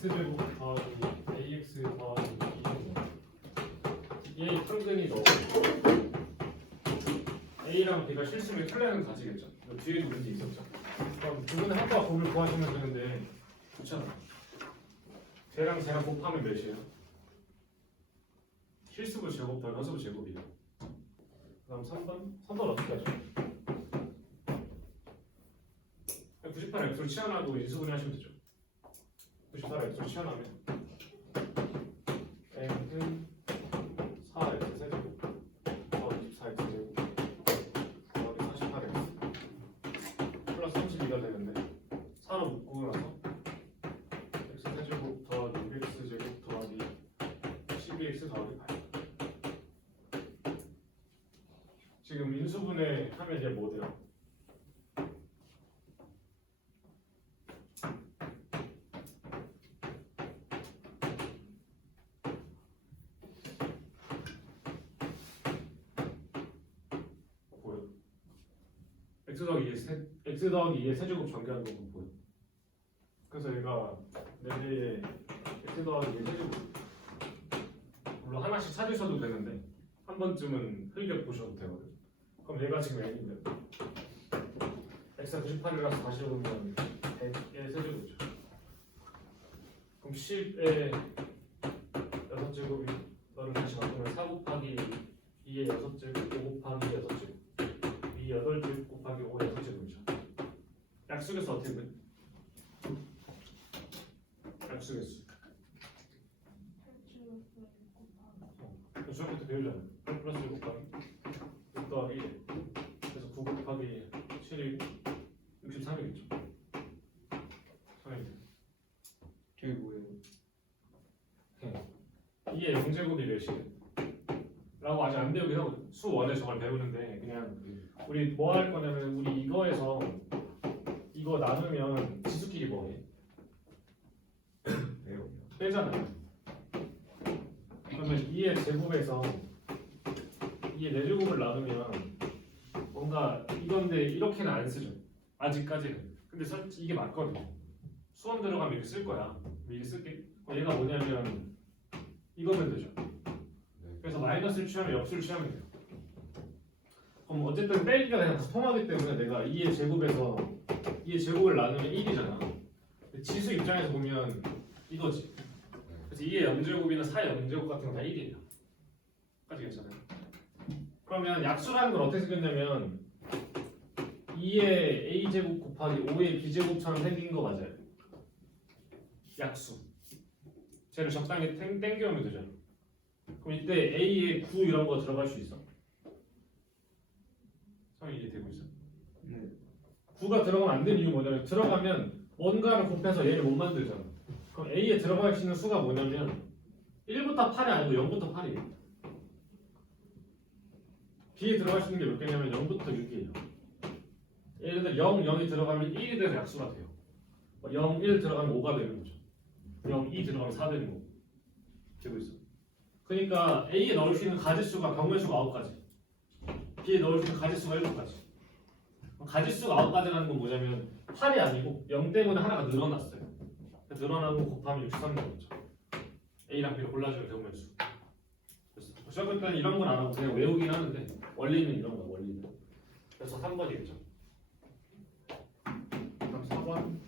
x제곱 더하기 ax 더하기 2제곱 얘의 평근이 너 a랑 b가 실수면 켤레는 가지겠죠. 뒤에도 문제 있었죠. 그럼 두 분의 합과 곱을 구하시면 되는데 좋잖아. 쟤랑 쟤랑 곱하면 몇이에요? 실수부 제곱 더하기 허수부 제곱이에요. 그다음 3번 어떻게 하죠? 98x를 치환하고 인수분해 하시면 되죠. 98x를 치환하면 m은 4x 세제곱 더하기 24x 제곱 더하기 48x 플러스 32가 되는데 4로 묶고 나서 x 세제곱 더하기 6x 제곱 더하기 12x 더하기 8. 지금 인수분해 하면 이제 뭐 돼요? x 더하기 2의 세제곱 전개하는 거 보여. 그래서 얘가 4개의 x 더하기 2의 세제곱. 물론 하나씩 찾으셔도 되는데 한 번쯤은 흘겨 보셔도 되거든. 그럼 얘가 지금 n인데 x가 98이라서 다시 보면 100의 세제곱이죠. 그럼 10의 6제곱이 너를 다시 바꾸면 4 곱하기 2의 6제곱 5 곱하기 6제곱 8제곱 곱하기 5의 6제곱이죠. 약수개수 어떻게 돼? 약수개수. 수학부터 배우잖아. 플러스 1 곱하기 6 더하기 1. 그래서 9 곱하기 7이 63이겠죠. 성현이. 저게 뭐예요? 2의 0제곱이 몇이에요? 라고 아직 안 배우긴 하거든. 수1에 저걸 배우는데 그냥 우리 뭐 할 거냐면 우리 이거에서 이거 나누면 지수끼리 뭐해? 빼잖아요. 그러면 2의 제곱에서 2의 4제곱을 나누면 뭔가 이건데 이렇게는 안 쓰죠. 아직까지는. 근데 이게 맞거든요. 수원 들어가면 이렇게 쓸 거야. 이렇게 쓸게. 얘가 뭐냐면 이거면 되죠. 그래서 마이너스를 취하면 역수를 취하면 돼요. 그럼 어쨌든 빼기가 그냥 다 통하기 때문에 내가 2의 제곱에서 2의 제곱을 나누면 1이잖아. 지수 입장에서 보면 이거지. 그래서 2의 0제곱이나 4의 0제곱 같은 건 다 1이에요. 까지 괜찮아요? 그러면 약수라는 걸 어떻게 생겼냐면 2의 a제곱 곱하기 5의 b제곱처럼 생긴 거 맞아요? 약수. 쟤를 적당히 땡겨오면 되잖아. 그럼 이때 a에 9 이런 거 들어갈 수 있어? 성이 이해되고 있어? 네. 9가 들어가면 안 되는 이유 뭐냐면 들어가면 뭔가를 곱해서 얘를 못 만들잖아. 그럼 a에 들어갈 수 있는 수가 뭐냐면 1부터 8이 아니고 0부터 8이에요. b에 들어갈 수 있는 게 몇 개냐면 0부터 6이에요. 예를 들어 0, 0이 들어가면 1이 돼서 약수가 돼요. 0, 1 들어가면 5가 되는 거죠. 0, 2 들어가면 4 되는 거고. 되고 있어. 그러니까 a에 넣을 수 있는 가지수가 병렬수가 9가지. b에 넣을 수 있는 가지수가 7가지. 가지수가 9가지라는 건 뭐냐면 8이 아니고 0 때문에 하나가 늘어났어요. 늘어나고 곱하면 63 나오죠. a랑 b를 골라주면 병렬수. 그래서 일단 이런 건 안 하고 그냥 외우긴 하는데 원리는 이런 거야. 원리는. 그래서 3번이겠죠. 그럼 4번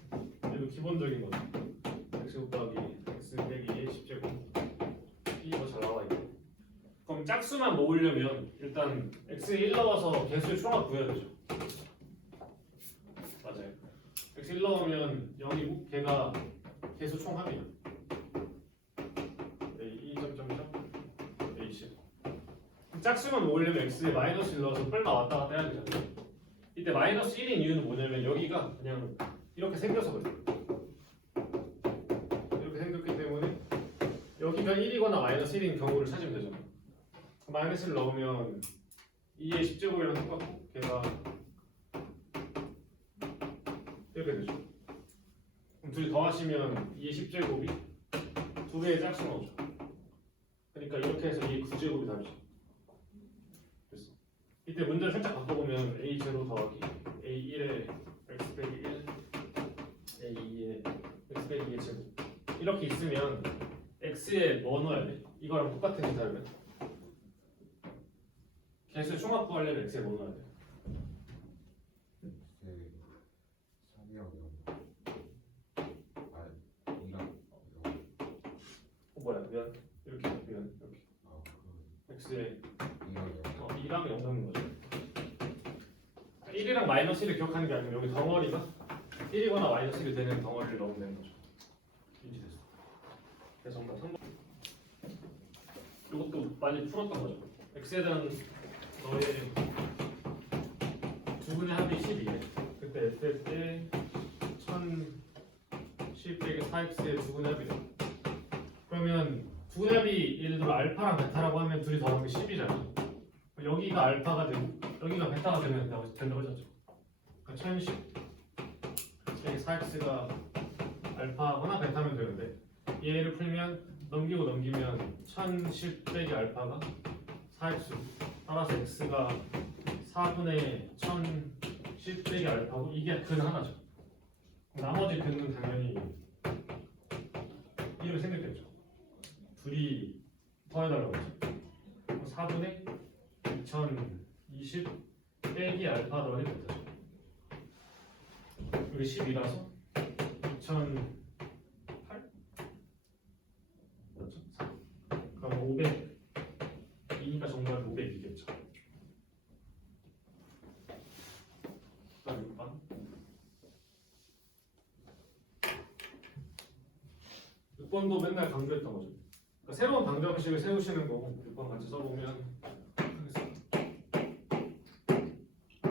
이거 기본적인 거죠. x 곱하기 x 빼기 10제곱 이거 잘 나와 있고. 그럼 짝수만 모으려면 일단 x에 1 넣어서 개수의 총합 구해야 되죠. 맞아요. x 1 넣으면 0이고 걔가 개수 총합이야. a 2.0 a 10. 짝수만 모으려면 x에 마이너스 1 넣어서 뺄마 왔다 갔다 해야 되잖아요. 이때 마이너스 1인 이유는 뭐냐면 여기가 그냥 이렇게 생겨서 그래요. 이렇게 생겼기 때문에 여기가 1이거나 마이너스 1인 경우를 찾으면 되죠. 마이너스 1 넣으면 2의 10제곱이랑 똑같고 걔가 이렇게 되죠. 그럼 둘이 더하시면 2의 10제곱이 2개의 짝수 나오죠. 그러니까 이렇게 해서 2의 9제곱이 답이죠. 됐어. 이때 문제를 살짝 바꿔보면 a0 더하기 a1의 x 빼기 1 a2의 x 빼기 2의 제곱 이렇게 있으면 x에 뭐 넣어야 돼? 이거랑 똑같은 기사면 개수 총합 구하려면 x에 뭐 넣어야 돼? 네, 3이랑 0. 아, 2랑 0. 뭐야 미안 이렇게 미안 이렇게 아, 그 x에 2랑 0. 2랑 0 넣는 거죠. 1이랑 마이너스 1을 기억하는 게 아니고 여기 덩어리가 1이거나 마이너스 1이 되는 덩어리를 넣으면 되는 거죠. 인지됐어. 그래서 정답 3번. 이것도 많이 풀었던 거죠. x에 대한 너의 두분의 합이 12래. 그때 f 때 1010 빼기 4x의 두분의 합이래. 그러면 두분의 합이 예를 들어 알파랑 베타라고 하면 둘이 더하면 10이잖아. 여기가 알파가 되고 여기가 베타가 되면 된다고 했었죠. 그러니까 1010 빼기 4x가 알파거나 베타면 되는데 얘를 풀면 넘기면 1010 빼기 알파가 4x 따라서 x가 4분의 1010 빼기 알파고 이게 근 하나죠. 나머지 근은 당연히 이렇게 생겼겠죠. 둘이 더해달라고 했죠. 4분의 2020 빼기 알파 더하기 베타죠. 여기 10이라서 2008? 맞죠? 그럼 500 2니까 정답 500이겠죠. 그다음 6번 6번도 맨날 강조했던 거죠. 그러니까 새로운 방정식을 세우시는 거고 6번 같이 써보면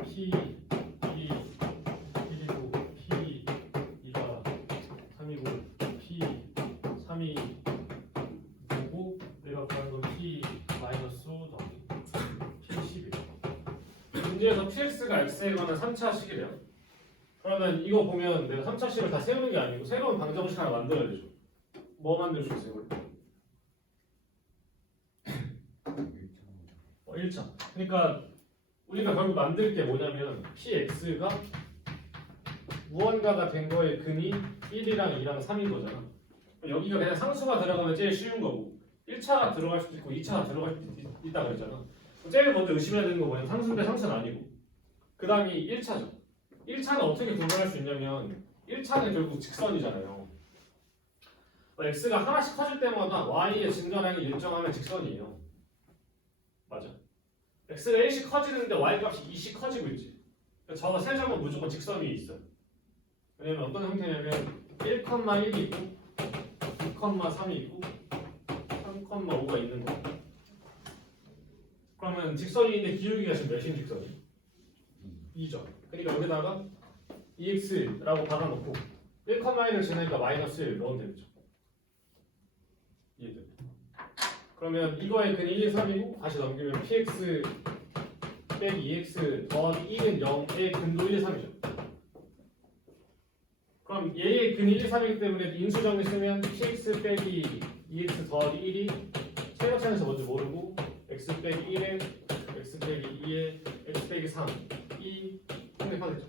P 2 1이고 P 2가 3이고 P 3이 되고 내가 구하는 건 P 마이너스 더하기 P 10이에요. 문제에서 PX가 X에 관한 3차식이래요. 그러면 이거 보면 내가 3차식을 다 세우는 게 아니고 새로운 방정식 하나 만들어야 되죠. 뭐 만들 수 있어요? 1차. 그러니까 우리가 결국 만들 게 뭐냐면 PX가 무언가가 된 거의 근이 1이랑 2랑 3인 거잖아. 여기가 그냥 상수가 들어가면 제일 쉬운 거고 1차가 들어갈 수도 있고 2차가 들어갈 수도 있다 그랬잖아. 제일 먼저 의심해야 되는 거 뭐냐면 상수인데 상수는 아니고 그 다음이 1차죠. 1차는 어떻게 구분할 수 있냐면 1차는 결국 직선이잖아요. x가 하나씩 커질 때마다 y의 증가량이 일정하면 직선이에요. 맞아. x가 1씩 커지는데 y 값이 2씩 커지고 있지. 저거 세 점은 무조건 직선 위에 있어요. 왜냐면 어떤 형태냐면 1,1이 있고 2,3이 있고 3,5가 있는 거. 그러면 직선이 있는데 기울기가 지금 몇인 직선이? 2죠. 그러니까 여기다가 2x라고 박아놓고 1,1을 지나니까 마이너스 1 넣으면 되겠죠. 이해돼? 그러면 이거의 근이 1, 3이고 다시 넘기면 px 빼기 2x 더하기 1은 0의 근도 1, 3이죠. 그럼 얘의 근이 1, 3이기 때문에 인수정리 쓰면 px 빼기 2x 더하기 1이 최고차에서 먼저 모르고 x 빼기 1에 x 빼기 2에 x 빼기 3이 성립하겠죠.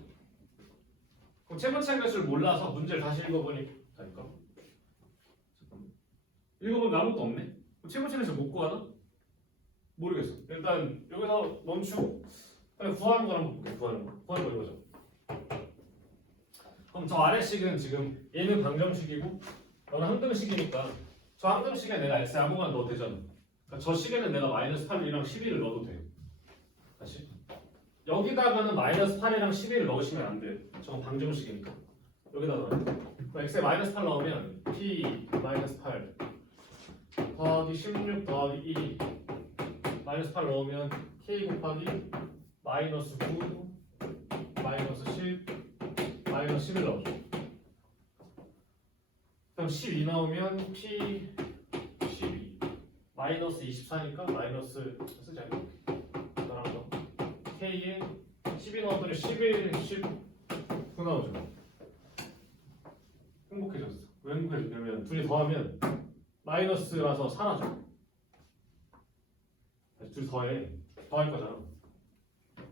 그럼 최고차의 것을 몰라서 문제를 다시 읽어보니까 읽어보면 아무것도 없네. 최고차에서 못 구하나? 모르겠어. 일단 여기서 멈추고 구하는 거 한번 볼게요. 구하는 거 이거죠. 그럼 저 아래식은 지금 얘는 방정식이고 너는 항등식이니까 저 항등식에 내가 x 아무거나 넣어도 되잖아. 그러니까 저 식에는 내가 마이너스 8이랑 11을 넣어도 돼. 다시 여기다가는 마이너스 8이랑 11을 넣으시면 안 돼요. 저건 방정식이니까 여기다 넣어요. x에 마이너스 8 넣으면 p 마이너스 8 더하기 16 더하기 1이 마이너스 8 넣으면 k 곱하기 마이너스 9 마이너스 10 마이너스 11 나오죠. 그럼 12 나오면 p 12 마이너스 24니까 마이너스 쓰지 않을게. 따라서 k에 12 넣었더니 11, 19 나오죠. 행복해졌어. 왜 행복해졌냐면 둘이 더하면 마이너스라서 사라져. 둘이 더할 거잖아.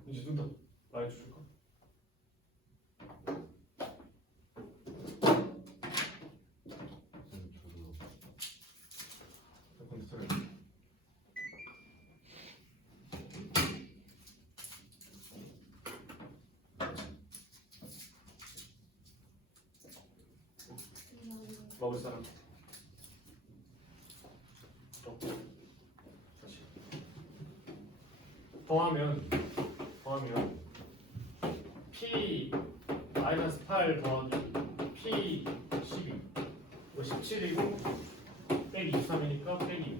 이제 눈 떠. 라이트 줄까? 먹을 사람. 다시. 더하면 P 마이너스 8 더하기 P 12 이거 17이고 빼기 23이니까 빼기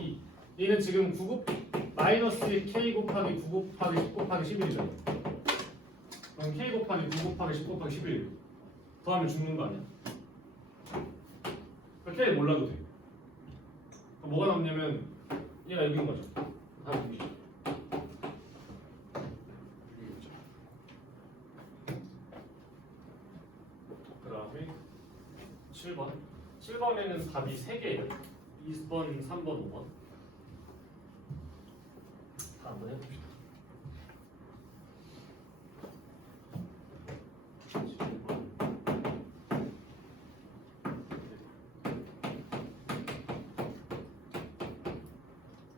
2. 얘는 지금 9 마이너스 K 곱하기 9 곱하기 10 곱하기 11이잖아. 그럼 K 곱하기 9 곱하기 10 곱하기 11 더하면 죽는 거 아니야? 그러니까 K 몰라도 돼. 그럼 뭐가 남냐면 얘가 여기인 거죠. 다 여기죠. 그 다음에 7번. 7번에는 답이 3개예요. 2번, 3번, 5번. 다 한번 해봅시다. 7번.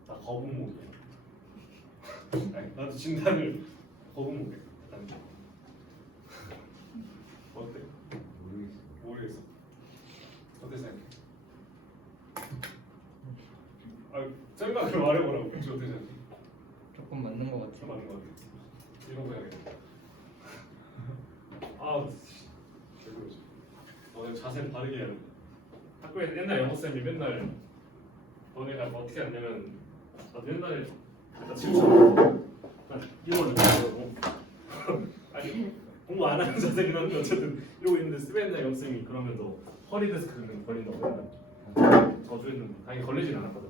나 거북목이야. 아니, 나도 진단을 거북목이야. 어때? 모르겠어. 어떻게 생각해? 생각을 말해보라고. 혹시 어떻게 생각해? 조금 맞는 것 좀 같아. 맞는 것 같아. 이런 거 해야겠다. 아, 왜 그러지? 너네 자세를 바르게 해야 돼. 학교에 옛날 영어 쌤이 맨날 너네가 어떻게 하냐면 나도 옛날에 나 지금 나 이걸 넣으려고 아니 공부 안 하는 자세긴 한데 어쨌든 이러고 있는데 맨날 영어 쌤이 그러면 너 허리 디스크는 걸린다고 맨날 저주했는데 당연히 걸리진 않았거든.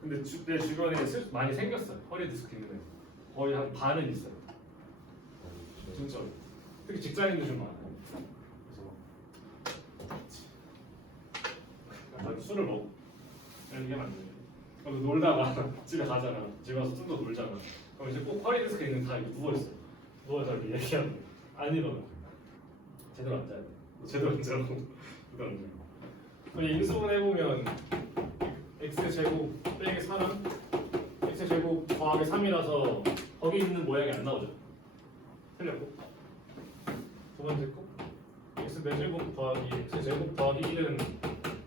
근데 내 주변에 많이 생겼어요. 허리 디스크 있는 애 거의 한 반은 있어요. 진짜 특히 직장인들 좀 많아요. 그래서 약간 술을 먹고 이런 게 안 돼. 그럼 놀다가 집에 가잖아. 집에 가서 좀 더 놀잖아. 그럼 이제 꼭 허리 디스크 있는 다 누워 있어. 누워서 이렇게 얘기하면 안 일어나. 제대로 앉아야 돼. 제대로 앉자고. 제대로 앉아. 그럼 인수분 해보면 x 제곱 빼기 4는 x 제곱 더하기 3이라서 거기 있는 모양이 안 나오죠. 틀렸고. 두 번째 거 x 4제곱 더하기 x 제곱 더하기 1은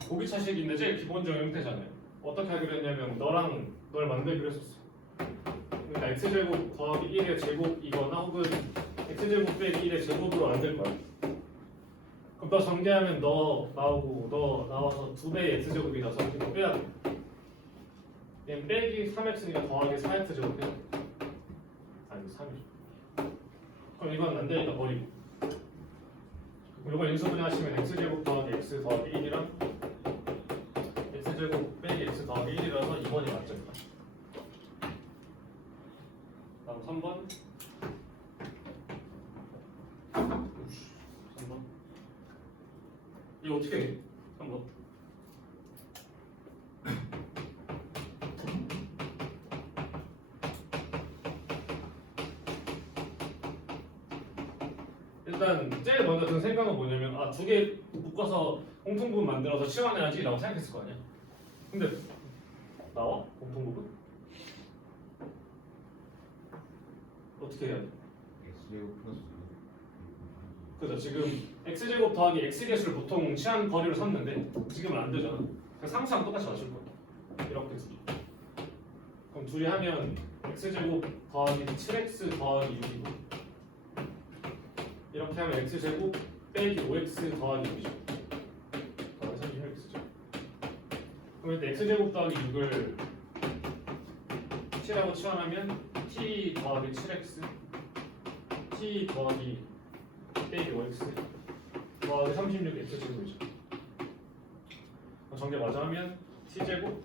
고기차식인데 제일 기본적인 형태잖아요. 어떻게 하기로 했냐면 너랑 널 만들기로 했었어. 그러니까 x 제곱 더하기 1의 제곱이거나 혹은 x 제곱 빼기 1의 제곱으로 만들 거야. 그럼 너 전개하면 너 나오고 너 나와서 2배의 x 제곱이라서 이거 빼야 돼. 얘는 빼기 3x니까 더하기 4x 제곱 해야 돼. 아니 3이죠. 그럼 이건 안 되니까 버리고. 이걸 인수분해 하시면 x 제곱 더하기 x 더하기 1이랑 x 제곱 빼기 x 더하기 1이라서 2번이 맞죠. 다음 3번. 3번. 이거 어떻게 해? 3번. 일단 제일 먼저 든 생각은 뭐냐면 아 두 개 묶어서 공통부분 만들어서 치환해야지 라고 생각했을 거 아니야. 근데 나와? 공통부분? 어떻게 해야 돼? X제곱 플러스 그죠. 지금 x제곱 더하기 x개수를 보통 치환 거리로 샀는데 지금은 안 되잖아. 그냥 상수랑 똑같이 맞출 거야. 이렇게 둘이. 그럼 둘이 하면 x제곱 더하기 7x 더하기 6이고 이렇게 하면 x제곱 빼기 5x 더하기 6이죠. 더하기 36x죠. 그럼 일단 x제곱 더하기 6을 7하고 치환하면 t 더하기 7x t 더하기 빼기 5x 더하기 36x제곱이죠. 정계 맞아 하면 t제곱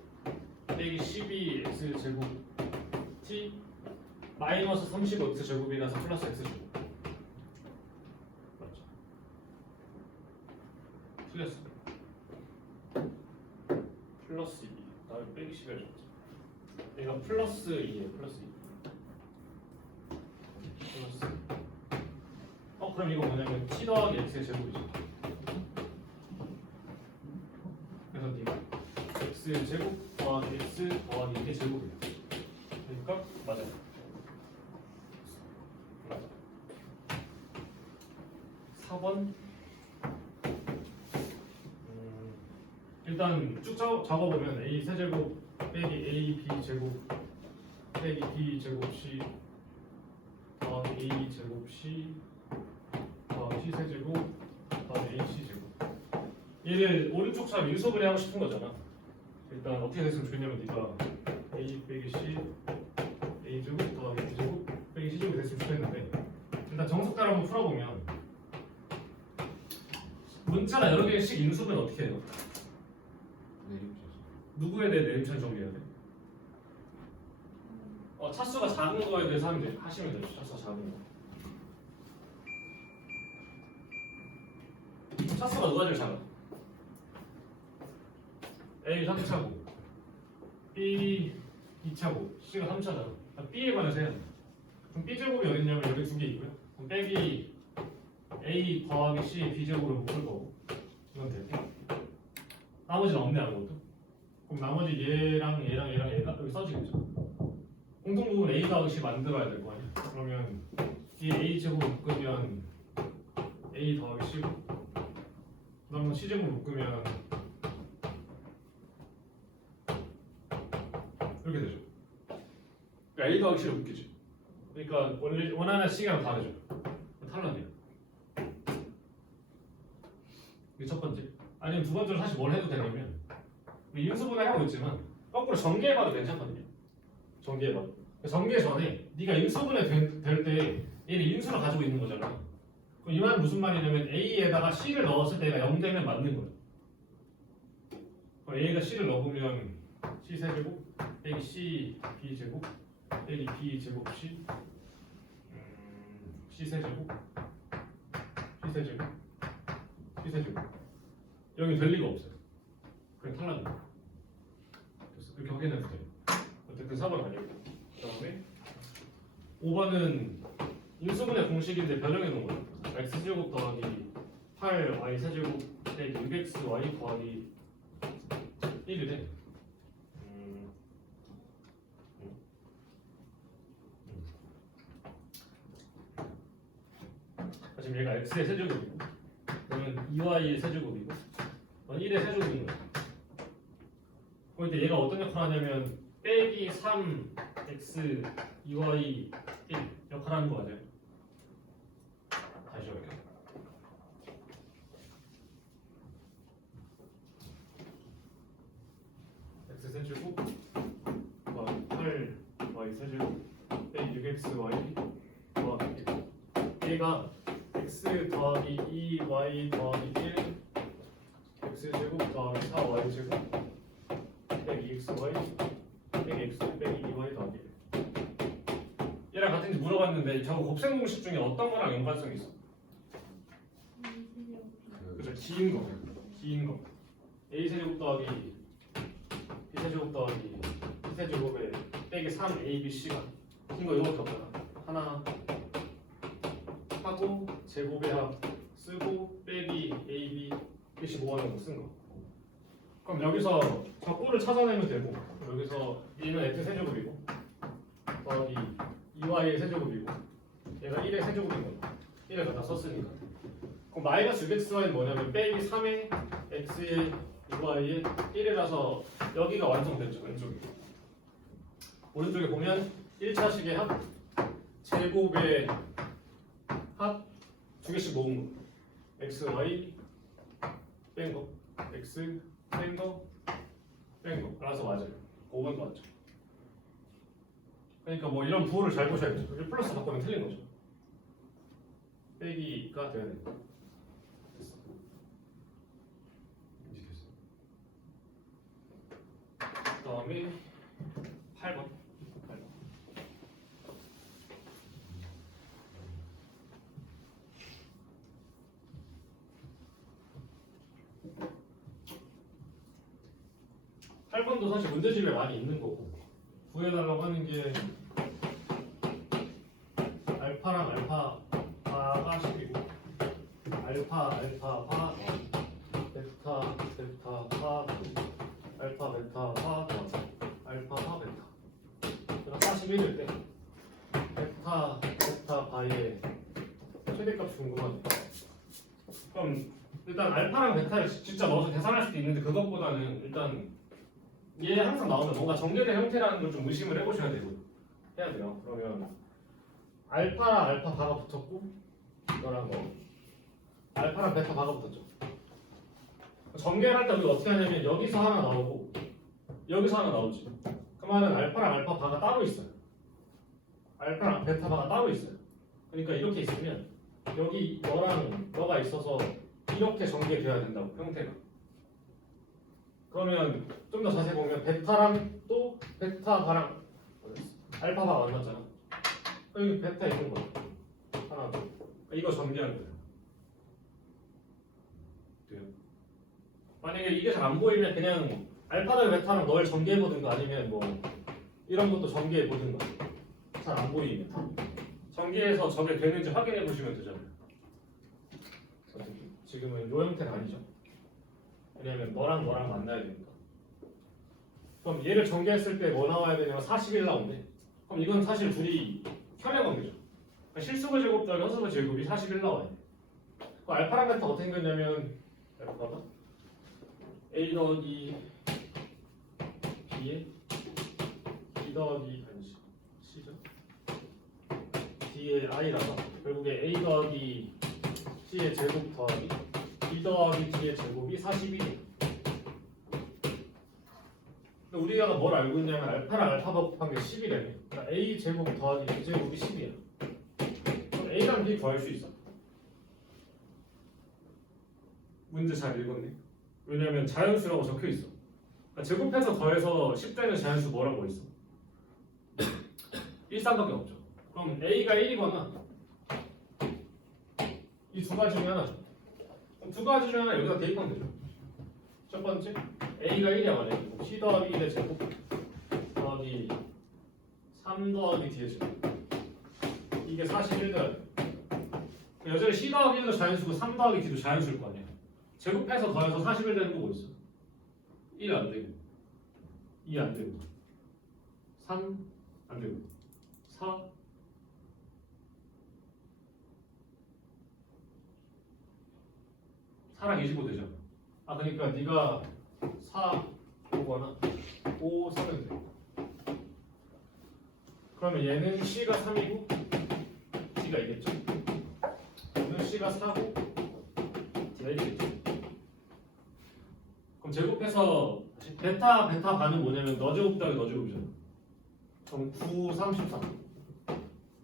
빼기 12x제곱 t 마이너스 35x제곱이라서 플러스 x제곱 맞죠? 틀렸어. 플러스 2 다음에 빼기 11 줬죠. 얘가 플러스 2예요. 플러스 2 플러스 그럼 이거 뭐냐면 t 더하기 x의 제곱이죠. 그래서 네가 x 제곱 더하기 x 더하기 2의 제곱이에요. 그러니까 맞아요. 맞아. 4번 일단 쭉 적어보면 a 세제곱 빼기 a b 제곱 빼기 b 제곱 c 더하기 a 제곱 c 더하기 c 세제곱 더하기 a c 제곱. 얘를 오른쪽 차 민수분해 하고 싶은 거잖아. 일단 어떻게 됐으면 좋겠냐면 네가 a 빼기 c a 제곱 더하기 b 제곱 빼기 c 제곱 됐으면 좋겠는데 일단 정석대로 한번 풀어보면 문자가 여러 개씩 인수분해 어떻게 해요? 내림차수. 누구에 대해 내림차를 정리해야 돼? 차수가 작은 거에 대해서 하시면 돼요. 차수가 작은 거. 차수가 누가 제일 작아? A 3차고 B 2차고 C가 3차잖아. B에 관해서 해야 돼. 그럼 B 제곱이 어디 있냐면 여기 두 개 있고요. 그럼 빼기 A 더하기 C B 제곱을 묶을 거고 이건 되고 나머지는 없네 아무것도. 그럼 나머지 얘랑 얘가 여기 써지겠죠. 공통 부분 A 더하기 C 만들어야 될 거 아니야. 그러면 이 A 제곱 묶으면 A 더하기 C고 그다음에 C 제곱 묶으면 이렇게 되죠. 그러니까 A 더하기 C를 묶이지. 그러니까 원하는 C랑 다르죠. 탈락이야. 이게 첫 번째. 아니면 두 번째로 사실 뭘 해도 되냐면 인수분해 하고 있지만 거꾸로 전개해봐도 괜찮거든요. 전개해봐도. 전개 전에 네가 인수분해 될 때 얘는 인수를 가지고 있는 거잖아. 그럼 이 말은 무슨 말이냐면 A에다가 C를 넣었을 때 얘가 0 되면 맞는 거야. 그럼 A가 C를 넣으면 C 세제곱 빼기 C B 제곱 빼기 B 제곱 C C 세제곱 C 세제곱 C 세제곱 여기 될 리가 없어요. 그냥 탈락이야. 그래서 이렇게 확인해도 돼요. 어쨌든 4번 아니고 그 다음에 5번은 인수분해 공식인데 변형해 놓은 거예요. x제곱 더하기 8y 세제곱 빼기 6xy 더하기 1이래. 지금 얘가 x의 세제곱이고 그러면 2y의 세제곱이고 1의 세제곱인 거야. 그런데 얘가 어떤 역할을 하냐면 빼기 3x 2y 1 역할을 하는 거 맞아요? 다시 할게요. x 세제곱 8y 세제곱 빼기 6xy 더하기 1 얘가 x 더하기 2y 더하기 1 x제곱 더하기 4y 제곱 빼기 xy 빼기 x 빼기 2y 더하기 1 얘랑 같은지 물어봤는데 저거 곱셈 공식 중에 어떤 거랑 연관성이 있어? 그죠, 긴 거 a 세제곱 더하기 b 세제곱 더하기 b 세제곱에 빼기 3abc가 긴 거 이거밖에 없잖아. 하나 하고 제곱의 합 쓰고 빼기 ab bc 모아놓은 거 쓴 거. 그럼 여기서 저 꼴을 찾아내면 되고 여기서 얘는 x 세제곱이고 더하기 2y의 세제곱이고 얘가 1의 세제곱인 거야. 1을 갖다 썼으니까. 그럼 마이너스 6xy는 뭐냐면 빼기 3의 x의 2y의 1이라서 여기가 완성됐죠. 왼쪽에. 오른쪽에 보면 1차식의 합 제곱의 합 두 개씩 모은 거. x, y 뺀 거. x 뺀 거. 뺀 거. 알아서 맞아요. 5번도 맞죠. 그러니까 뭐 이런 부호를 잘 보셔야겠죠. 여기 플러스 바꾸면 틀린 거죠. 빼기가 돼야 됩니다. 됐어. 인식했어. 그 다음에 8번. 8번도 사실 문제집에 많이 있는 거고 구해달라고 하는 게 알파랑 알파가 10이고 알파 파 베타 파 알파 베타 파 알파 파 베타 그럼 41일 때 베타 파의 최대값이 궁금하네. 그럼 일단 알파랑 베타를 진짜 넣어서 계산할 수도 있는데 그것보다는 일단 얘 항상 나오면 뭔가 정제된 형태라는 걸 좀 의심을 해보셔야 되고 해야 돼요. 그러면 알파랑 알파 바가 붙었고 이거랑 뭐 알파랑 베타 바가 붙었죠. 전개를 할 때 우리가 어떻게 하냐면 여기서 하나 나오고 여기서 하나 나오지. 그러면 알파랑 알파 바가 따로 있어요. 알파랑 베타 바가 따로 있어요. 그러니까 이렇게 있으면 여기 너랑 너가 있어서 이렇게 전개돼야 된다고 형태가. 그러면 좀 더 자세히 보면 베타랑 또 베타 바랑 알파 바가 만났잖아. 여기 베타 있는 거야. 하나 둘. 이거 전개하는 거야. 돼요. 만약에 이게 잘 안 보이면 그냥 알파랑 베타랑 널 전개해 보든가 아니면 뭐 이런 것도 전개해 보든가. 잘 안 보이면 전개해서 저게 되는지 확인해 보시면 되잖아요. 지금은 요 형태는 아니죠. 왜냐면 너랑 너랑 만나야 되니까. 그럼 얘를 전개했을 때 뭐 나와야 되냐면 41 나온대. 그럼 이건 사실 둘이 혈외관계죠. 그러니까 실수의 제곱 더하기 허수의 제곱이 41 나와요. 그 알파랑 베타 어떻게 생겼냐면 봐봐. A 더하기 B에 B 더하기 아니지 C죠. D의 I라서 결국에 A 더하기 C의 제곱 더하기 B 더하기 D의 제곱이 41이에요. 근데 우리가 뭘 알고 있냐면 알파랑 알파 곱한 게 10이래. 그러니까 A 제곱 더하기 B 제곱이 10이야. 그럼 A랑 B 구할 수 있어. 문제 잘 읽었네. 왜냐면 자연수라고 적혀 있어. 그러니까 제곱해서 더해서 10되는 자연수 뭐라고 있어? 1쌍밖에 없죠. 그럼 A가 1이거나 이 두 가지 중에 하나죠. 그럼 두 가지 중에 하나 여기다 대입하면 되죠. 첫 번째 A가 1이야 만약에 C 더하기 1의 제곱 더하기 3 더하기 D의 제곱 이게 41가 여전히 C 더하기 1도 자연수고 3 더하기 D도 자연수일 거 아니야. 제곱해서 더해서 41 되는 거 뭐 있어? 1 안 되고 2 안 되고 3 안 되고 4 4랑 25 되죠. 아 그러니까 네가 4 오거나 5 사면 돼. 그러면 얘는 C가 3이고 D가 이겠죠. 얘는 C가 4고 D가 1이겠죠. 그럼 제곱해서 베타 반은 뭐냐면 너 제곱 더하기 너 제곱이잖아. 그럼 9, 33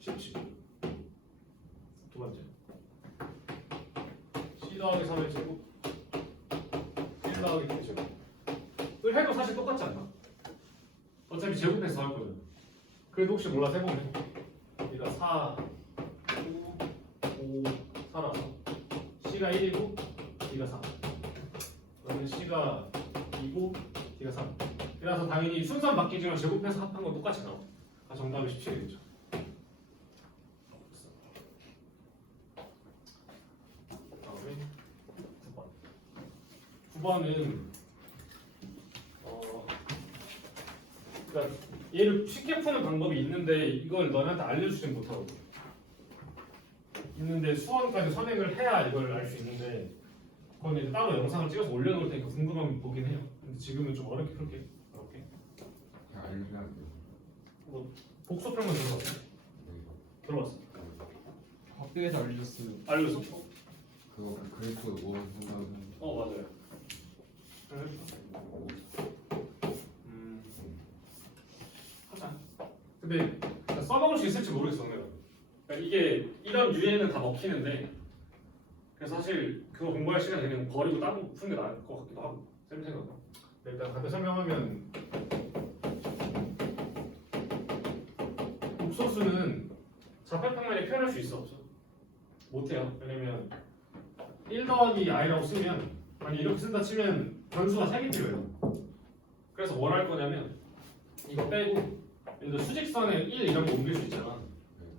17 두 번째 C 더하기 3의 제곱 1 더하기 2의 제곱 을 해도 사실 똑같지 않나? 어차피 제곱해서 할 거잖아. 그래도 혹시 몰라서 해보면 우리가 4, 9, 5, 4라서 C가 1이고 D가 4 그러면 C가 2고 D가 3 그래서 당연히 순서는 바뀌지만 제곱해서 합한 건 똑같이 나와. 정답이 17이겠죠. 다음에 9번 9번은 그러니까 얘를 쉽게 푸는 방법이 있는데 이걸 너네한테 알려주진 못하고 있는데 수원까지 선행을 해야 이걸 알 수 있는데 그건 이제 따로 영상을 찍어서 올려놓을 테니까 궁금하면 보긴 해요. 근데 지금은 좀 어렵게 풀게. 어렵게. 그냥 알려주면 안 돼요. 뭐 복수 풀면 들어봤어? 들어봤어. 학교에서 알려줬어요. 알려줬어? 그거 그래프 뭐 생각은 맞아요. 하자. 근데 써먹을 수 있을지 모르겠어 내가. 그러니까 이게 이런 유예는 다 먹히는데 그래서 사실 그거 공부할 시간에 그냥 버리고 다른 거 푸는 게 나을 것 같기도 하고 쌤 생각은. 일단 간단히 설명하면 복소수는 자팔평면에 표현할 수 있어 없어? 못해요. 왜냐면 1 더하기 i라고 쓰면 아니 이렇게 쓴다 치면 변수가 3개 필요해요. 그래서 뭘 할 거냐면 이거 빼고 예를 들어 수직선에 1 이런 거 옮길 수 있잖아.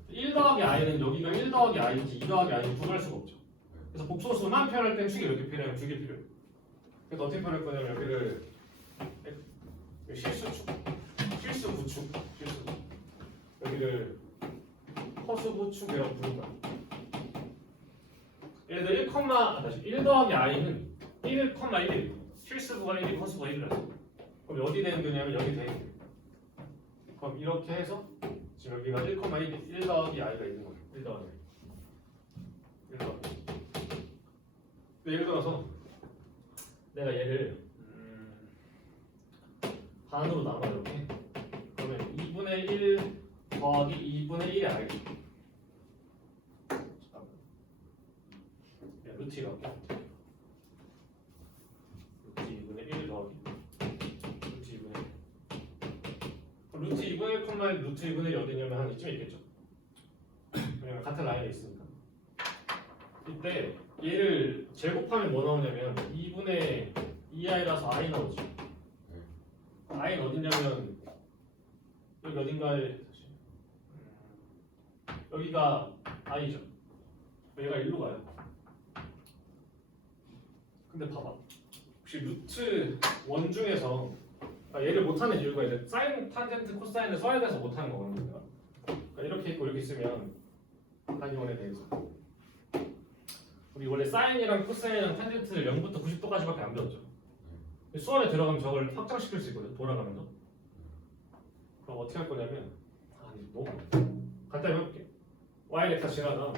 1 더하기 i는 여기가 1 더하기 i인지 2 더하기 i인지 구분할 수가 없죠. 그래서 복소수만 표현할 땐 축이 몇 개 필요해요? 2개 필요해요. 그래서 어떻게 표현할 거냐면 여기를 실수축, 실수구축, 실수 여기를 허수구축이라고 부른다. 예를 들어 1 더하기 i는 1,1이에요. 실수부가 1이 커수가 1이라서. 그럼 어디 되는 거냐면 여기 되는 거예요. 그럼 이렇게 해서 지금 여기가 1 더하기 i가 있는 거예요. 1 더하기 i. 1 더하기 i. 예를 들어서 내가 얘를 반으로 나눠 이렇게. 그러면 2분의 1 더하기 2분의 1의 i. 잠깐만. 야, 루트 이렇게. 루트 2분의 1 더하기 루트 2분의 1. 그럼 루트 2분의 1 콤마 루트 2분의 1이 어디냐면 한 이쯤에 있겠죠. 왜냐면 같은 라인에 있으니까. 이때 얘를 제곱하면 뭐 나오냐면 2분의 2i라서 i 나오지. i는 어디냐면 여기 어딘가에 여기가 i죠. 얘가 1로 가요. 근데 봐봐. 혹시 루트 1 중에서 얘를 못하는 이유가 이제 사인, 탄젠트, 코사인을 써야 돼서 못하는 거거든요. 그러니까 이렇게 있고 이렇게 있으면 단위원에 대해서 우리 원래 사인이랑 코사인이랑 탄젠트를 0부터 90도까지밖에 안 배웠죠. 수원에 들어가면 저걸 확장시킬 수 있거든. 돌아가면서. 그럼 어떻게 할 거냐면 너무 간단히 해볼게. y를 다 지나가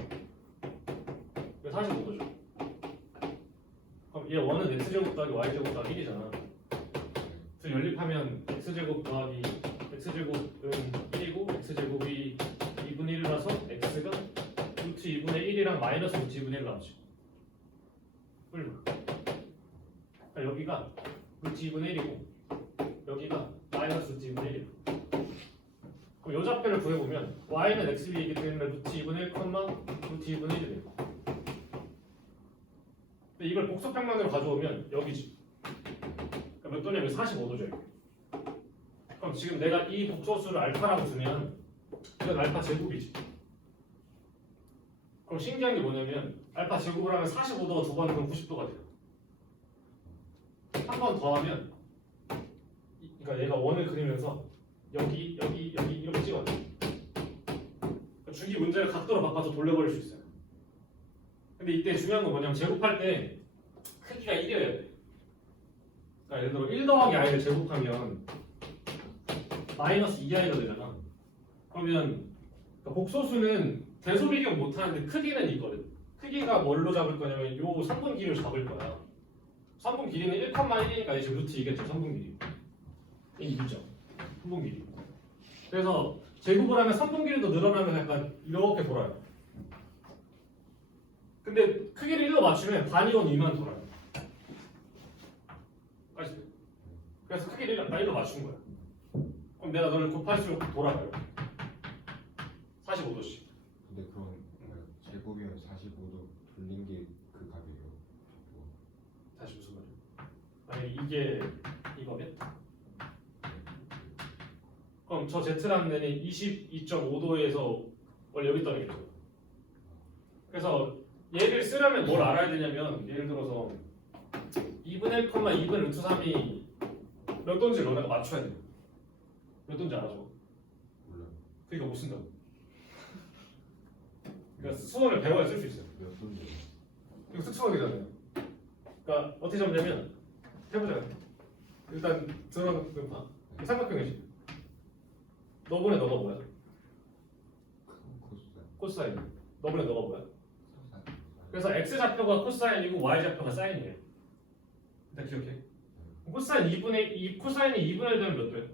45도죠. 그럼 얘 1은 x제곱 더하기 y제곱 더하기 1이잖아. 그래서 연립하면 x제곱 더하기 x제곱은 1이고 x제곱이 2분의 1이라서 x가 루트 2분의 1이랑 마이너스 루트 2분의 1 나오죠. 그러니까 여기가 루트 2분의 1이고 여기가 마이너스 루트 2분의 1이고 그럼 이 좌표를 구해보면 y는 xb이기 때문에 루트 2분의 1, 루트 2분의 1이 돼요. 근데 이걸 복소평면으로 가져오면 여기지. 그러니까 몇 도냐면 45도죠. 그럼 지금 내가 이 복소수를 알파라고 주면 이건 알파 제곱이지. 그럼 신기한 게 뭐냐면 알파 제곱을 하면 45도가 두 번 그럼 90도가 돼요. 한 번 더 하면 그러니까 얘가 원을 그리면서 여기 이렇게 찍어야 돼. 그러니까 주기 문제를 각도로 바꿔서 돌려버릴 수 있어요. 근데 이때 중요한 건 뭐냐면 제곱할 때 크기가 1이어야 돼. 그러니까 예를 들어 1 더하기 i를 제곱하면 마이너스 2i가 되잖아. 그러면 그러니까 복소수는 대소비경 못하는데 크기는 있거든. 크기가 뭘로 잡을 거냐면 요 3분 길이로 잡을 거야. 3분 길이는 1,1이니까 이제 루트 2겠죠. 3분 길이. 이 2죠. 3분 길이. 그래서 제곱을 하면 3분 길이도 늘어나면 약간 이렇게 돌아요. 근데 크기를 1로 맞추면 반이건 2만 돌아요. 아시죠? 그래서 크기를 1로 맞춘 거야. 그럼 내가 너를 곱할수록 돌아가요. 45도씩. 근데 그럼 제곱이면 45도 돌린 게 그 값이에요. 다시 무슨 말이야? 만약에 이게 이거면? 그럼 저 Z라는 데는 22.5도에서 원래 여기 떠내겠죠. 그래서 얘를 쓰려면 뭘 알아야 되냐면 예를 들어서 2분의 1, 2분의 루트 3이 몇 도인지 너네가 맞춰야 돼. 몇 도인지 알아줘. 몰라. 그러니까 못 쓴다고. 그러니까 수원을 배워야 쓸 수 있어요. 몇 돈데? 이거 수학이잖아요. 그러니까 어떻게 잡냐면 해보자. 일단 들어가는 봐. 삼각형이지. 너분의 너가 뭐야? 코사인. 너분의 너가 뭐야? 그래서 x 좌표가 코사인이고 y 좌표가 사인이에요. 일단 기억해. 코사인 2분의 2 코사인이 2분의 1 되면 몇 도야?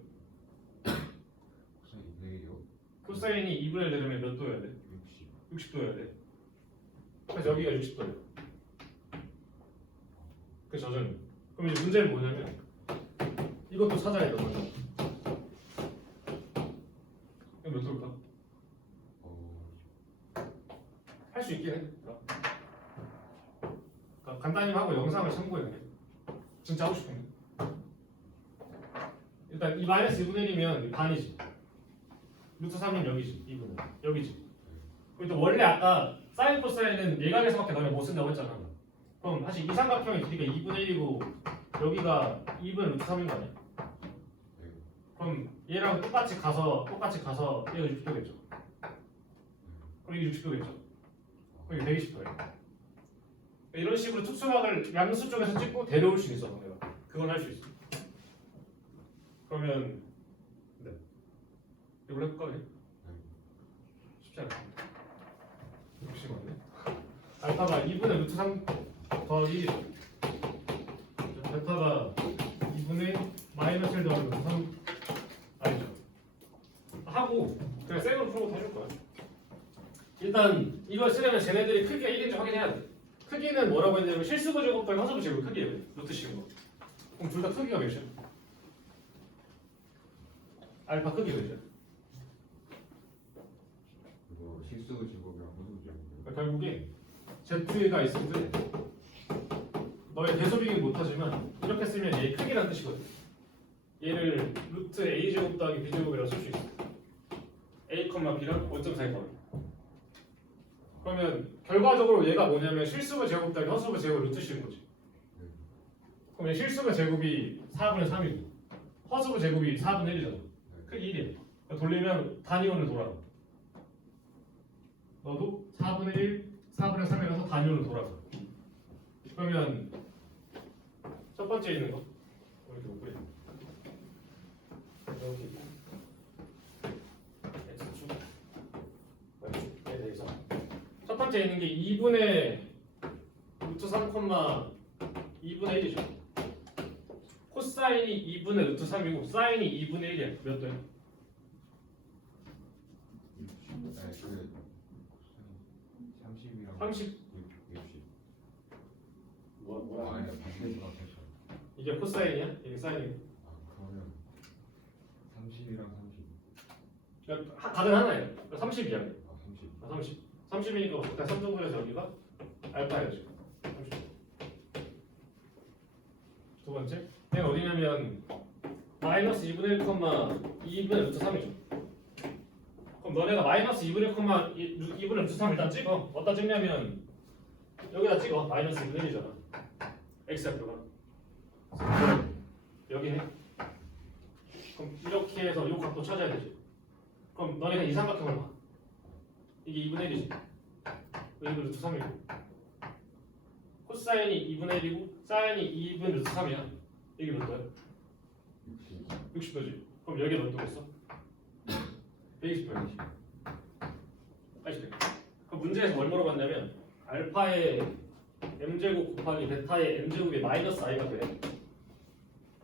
코사인 200이요? 코사인이 2분의 1 되면 몇 도여야 돼? 60. 60도여야 돼. 그래서 여기가 60도예요. 그 저절로. 그럼 이제 문제는 뭐냐면 이것도 찾아야 돼. 먼저. 이거 몇 도일까? 할 수 있긴 해. 그러니까 간단히 하고 영상을 참고해. 진짜 하고 싶으면. 일단 이 마이너스 2분의 1이면 반이지. 루트 3은 여기지. 2분의 여기지. 그리고 원래 아까 사인 코사인은 예각에서밖에 너네 못 쓴다고 했잖아. 그럼 사실 이 삼각형의 길이가 2분의 1이고 여기가 2분의 루트 3인 거 아니야? 그럼 얘랑 똑같이 가서 얘가 60도겠죠. 그럼 이게 60도겠죠. 그럼 이게 120도예요. 이런 식으로 특수각을 양수 쪽에서 찍고 데려올 수 있어. 내가 그건 할 수 있어. 그러면 네. 이걸 해볼까 그냥? 쉽지 않습니다. 욕심 많네. 알파가 2분의 루트 3 더하기 베타가 2분의 마이너스 1 더하기 루트 3 아니죠. 하고 그냥 생으로 풀고 해줄 거야. 일단 이걸 쓰려면 쟤네들이 크기가 1인지 확인해야 돼. 크기는 뭐라고 했냐면 실수부 제곱 더하기 허수부 제곱 크기예요. 루트 씌운 거. 그럼 둘 다 크기가 몇이야? 알파 크기 몇이야? 이거 실수 제곱이랑 호수 제곱. 그러니까 결국에 Z가 있을 때 너의 대소비긴 못하지만 이렇게 쓰면 얘 크기란 뜻이거든. 얘를 루트 A 제곱 더하기 B 제곱이라고 쓸 수 있어. A, B랑 5.4에 더해. 그러면 결과적으로 얘가 뭐냐면 실수부 제곱 더하기 허수부 제곱 루트 씌운 거지. 그럼 얘 실수부 제곱이 4분의 3이고 허수부 제곱이 4분의 1이잖아. 크기 1이야. 그러니까 돌리면 단위원을 돌아가. 너도 4분의 1, 4분의 3이라서 단위원을 돌아가. 그러면 첫 번째 있는 거 이렇게 못 그려. 이렇게 있고 x축, y축에 대해서 첫 번째 있는 게 2분의 루트 3, 2분의 1이죠. 코사인이 2분의 루트 3이고 사인이 2분의 1이야. 몇 도야? 그 30이랑 30. 60. 뭐야? 아니 반대로 앞에서. 이게 코사인이야? 이게 사인이야? 아 그러면 30이랑 30. 그러니까 각은 하나예요. 30이야. 아 30. 30이니까 일단 3등분해서 여기가 알파야지. 30. 두 번째, 얘가 어디냐면 마이너스 2분의 1, 2분의 루트 3이죠. 그럼 너네가 마이너스 2분의 1, 2분의 루트 3 일단 찍어. 어디다 찍냐면 여기다 찍어. 마이너스 2분의 1이잖아. x좌표가 여기네. 그럼 이렇게 해서 이 각도 찾아야 되지. 그럼 너네가 이 삼각형을 봐. 이게 2분의 1이지. 여기 루트 3이고 코사인이 2분의 1이고 사인이 2분의 루트 3이야. 이게 몇 도야? 60도지. 그럼 여기 몇 도겠어? 120도야. 80도. 그럼 문제에서 뭘 물어봤냐면 알파의 m제곱 곱하기 베타의 m제곱이 마이너스 i가 돼.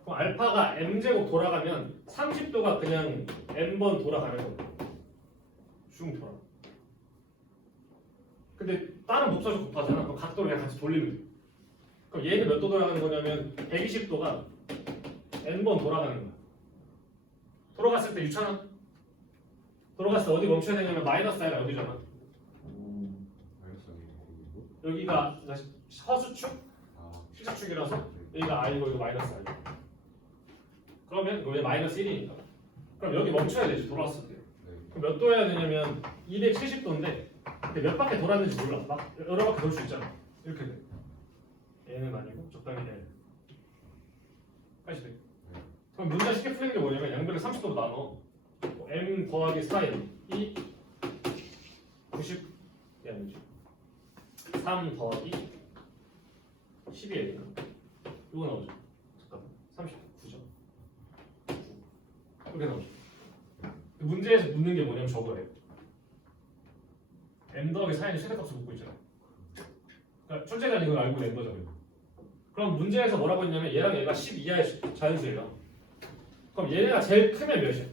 그럼 알파가 m제곱 돌아가면 30도가 그냥 n번 돌아가는 거야. 슝 돌아. 근데 다른 목소리 곱하잖아. 그럼 각도를 그냥 같이 돌리면 돼. 그럼 얘는 몇 도 돌아가는 거냐면 120도가 n번 돌아가는 거야. 돌아갔을 때 유찬아. 돌아갔을 때 어디 멈춰야 되냐면 마이너스 i가 여기잖아. 여기가 허수축, 실수축이라서 여기가 i고 이거 마이너스 i. 그러면 이거 왜 마이너스 1이니까. 그럼 여기 멈춰야 되지. 돌아왔을 때. 그럼 몇 도여야 되냐면 270도인데 몇 바퀴 돌았는지 몰라. 막 여러 바퀴 돌 수 있잖아. 이렇게 돼. 얘는 아니고 적당히 해. 80도. 그럼 문제 쉽게 풀리는 게 뭐냐면 양변을 30도로 나눠. m 더하기 사인 이 90이 아니지. 3 더하기 12에 이거 나오죠. 잠깐만. 39죠. 이렇게 나오죠. 문제에서 묻는 게 뭐냐면 저거예요. m 더하기 사인이 최대값을 묻고 있잖아. 그러니까 출제자는 이걸 알고 낸 거죠. 그럼 문제에서 뭐라고 했냐면 얘랑 얘가 10 이하의 자연수예요. 그럼 얘네가 제일 크면 몇이야?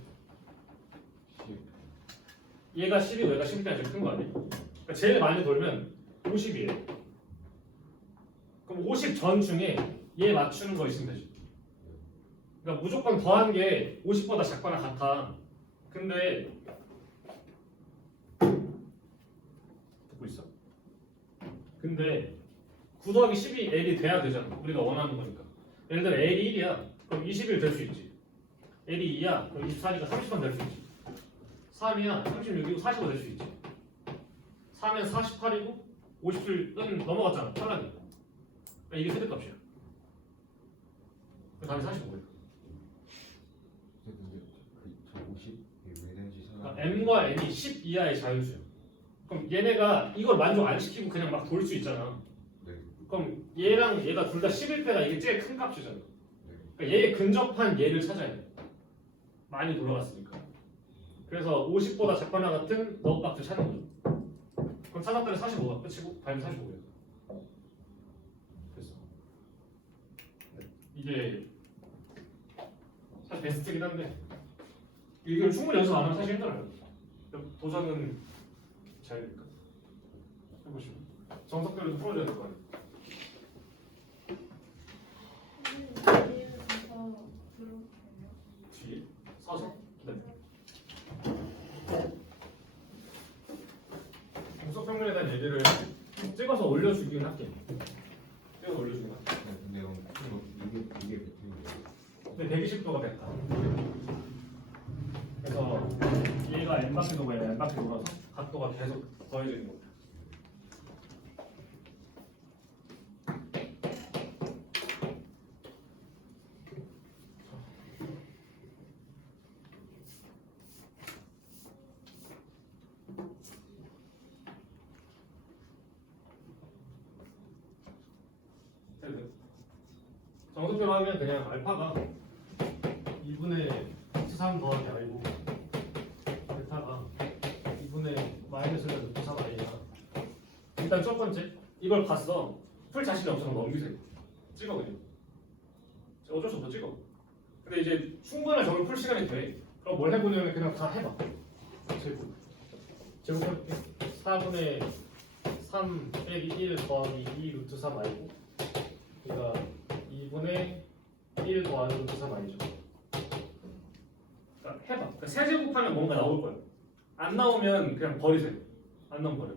얘가 10이고 얘가 10이니까 제일 큰 거 아니야? 그러니까 제일 많이 돌면 50이에요. 그럼 50 전 중에 얘 맞추는 거 있으면 되지. 그러니까 무조건 더한 게 50보다 작거나 같아. 근데 듣고 있어? 근데 9 더하기 10이 L이 돼야 되잖아. 우리가 원하는 거니까. 예를 들어 L이 1이야. 그럼 21 될 수 있지. L이 2야. 그럼 24니까 30번 될 수 있지. 3이야. 36이고 45 될 수 있지. 4면 48이고 57은 넘어갔잖아. 편하게. 그러니까 이게 최대값이야. 그 다음에 45야. 저 50이 왜 되는지 설명. 그러니까 M과 N이 10 이하의 자연수야. 그럼 얘네가 이걸 만족 안 시키고 그냥 막 돌 수 있잖아. 네. 그럼 얘랑 얘가 둘 다 10일 때가 이게 제일 큰 값이잖아. 네. 그러니까 얘에 근접한 얘를 찾아야 돼. 많이 돌아갔으니까. 그래서 50보다 작거나 같은 너 값을 찾는 거죠. 그럼 찾았더니 45가 끝이고 답이 45예요. 됐어. 네. 이게 사실 베스트긴 한데 이걸 충분히 연습 안 하면 사실 힘들어요. 도전은 잘 될까? 해보시고 정석대로 풀어줘야 될 거 아니에요. 뒤에 서서 기다려. 공속평면에 대한 얘기를 찍어서 올려주긴 할게. 찍어서 올려주긴 할게. 근데 형 이게 베트인데 근데 120도가 됐다. 그래서 얘가 n 바퀴 도고 얘가 n 바퀴 돌아서 각도가 계속 더해지는 겁니다. 정석대로 하면 그냥 알파가 2분의 x3 더하기 i고 베타가 2분의 마이너스 루트 3 i야. 일단 첫 번째 이걸 봤어. 풀 자신이 없어서 넘기세요. 찍어 그냥. 어쩔 수 없어 찍어. 근데 이제 충분한 점을 풀 시간이 돼. 그럼 뭘 해보냐면 그냥 다 해봐. 제곱해볼게. 4분의 3 빼기 1 더하기 2 루트 3 i고 그러니까 2분의 1 더하기 루트 3 i죠. 그러니까 해봐. 그러니까 세제곱하면 뭔가 나올 거야. 안 나오면 그냥 버리세요. 안 나오면 버려.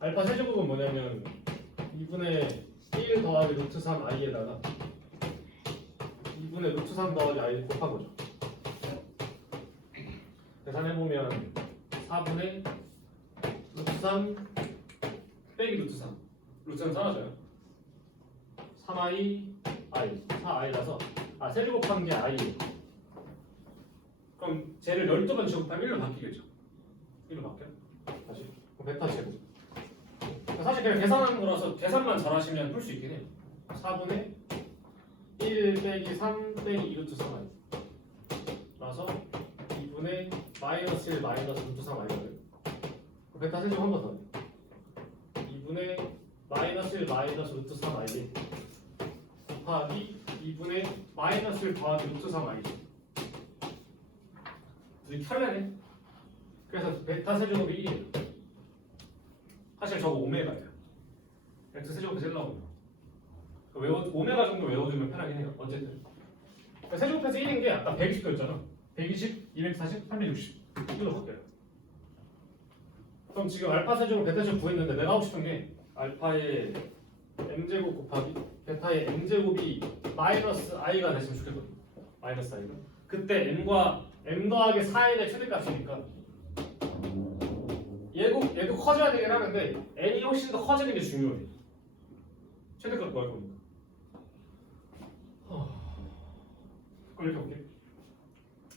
알파 세제곱은 뭐냐면 2분의 1 더하기 루트 3 i에다가 2분의 루트 3 더하기 i 곱한 거죠. 계산해보면 4분의 루트 3 빼기 루트 3 루트는 사라져요. 3i i 4i라서 세제곱한 게 i예요. 그럼 쟤를 12번 제곱하면 1로 바뀌겠죠. 1로 바뀌어. 다시 그럼 베타 제곱. 사실 그냥 계산하는 거라서 계산만 잘하시면 풀 수 있긴 해요. 4분의 1 빼기 3 빼기 2루트 3i 라서 2분의 마이너스 1 마이너스 루트 3i거든. 베타 세제곱 한 번 더 해. 2분의 마이너스 1 마이너스 루트 3i 곱하기 2분의 마이너스 1 더하기 루트 3i. 되게 편하네. 그래서 베타 세제곱이 1이에요. 사실 저거 오메가예요. x 세제곱이 제일 나오는 거. 오메가 정도 외워두면 편하긴 해요. 어쨌든 세제곱해서 1인 게 아까 120도였잖아. 120, 240, 360 이걸로 바뀌어요. 그럼 지금 알파 세제곱, 베타 세제곱 구했는데 내가 하고 싶은 게 알파의 m제곱 곱하기 베타의 m제곱이 마이너스 i가 됐으면 좋겠거든. 마이너스 i가. 그때 m과 m 더하기 4일의 최대값이니까 얘도 커져야 되긴 하는데 n이 훨씬 더 커지는 게 중요해. 최대값 구할 거니까. 그럼 이렇게 볼게.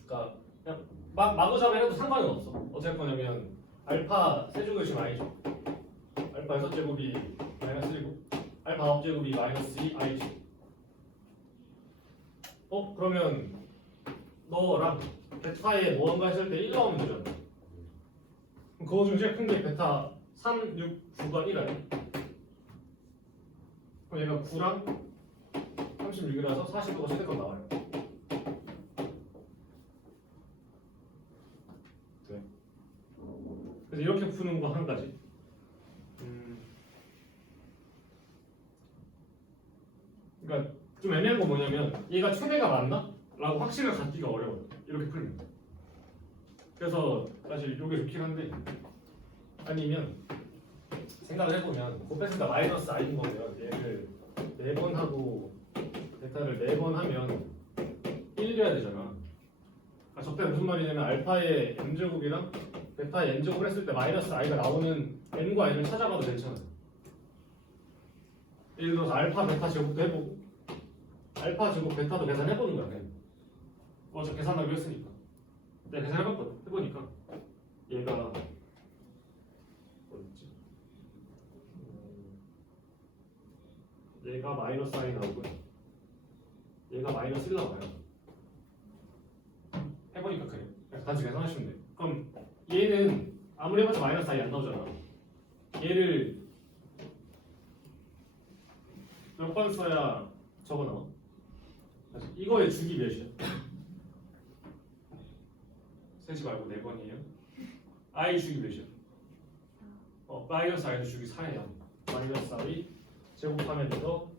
그러니까 그냥 마구잡이 해도 상관은 없어. 어떻게 할 거냐면 알파 세제곱이 지금 i죠. 알파 6제곱이 마이너스 1이고 알파 9제곱이 마이너스 2i죠. 그러면 너랑 베타에 무언가 했을 때 1 나오면 되잖아. 그럼 그거 중에 제일 큰 게 베타 3, 6, 9가 1 아니야? 그럼 얘가 9랑 36이라서 40도가 최대값 나와요. 네. 그래서 이렇게 푸는 거 한 가지. 그러니까 좀 애매한 건 뭐냐면 얘가 최대가 맞나? 라고 확신을 갖기가 어려워요. 이렇게 풀면. 그래서 사실 이게 좋긴 한데 아니면 생각을 해보면 곱했을 때 마이너스 i인 거면 얘를 4번 하고 베타를 4번 하면 1이어야 되잖아. 적대 무슨 말이냐면 알파의 m제곱이랑 베타의 n제곱을 했을 때 마이너스 i가 나오는 n과 n을 찾아봐도 괜찮아. 예를 들어서 알파 베타 제곱도 해보고 알파 제곱 베타도 계산해보는 거야. 그냥. 저 계산하기로 했으니까. 내가 계산해봤거든. 해보니까 얘가 어딨지? 얘가 마이너스 i 나오고 얘가 마이너스 1 나와요. 해보니까 그래. 그래서 단순히 계산하시면 돼. 그럼 얘는 아무리 해봤자 마이너스 i 안 나오잖아. 얘를 몇 번 써야 저거 나와? 이거의 주기 몇이야? 3시 말고 4번이에요. i 주기 몇이야? 마이너스 i는 주기 4예요. 마이너스 i 제곱하면 이거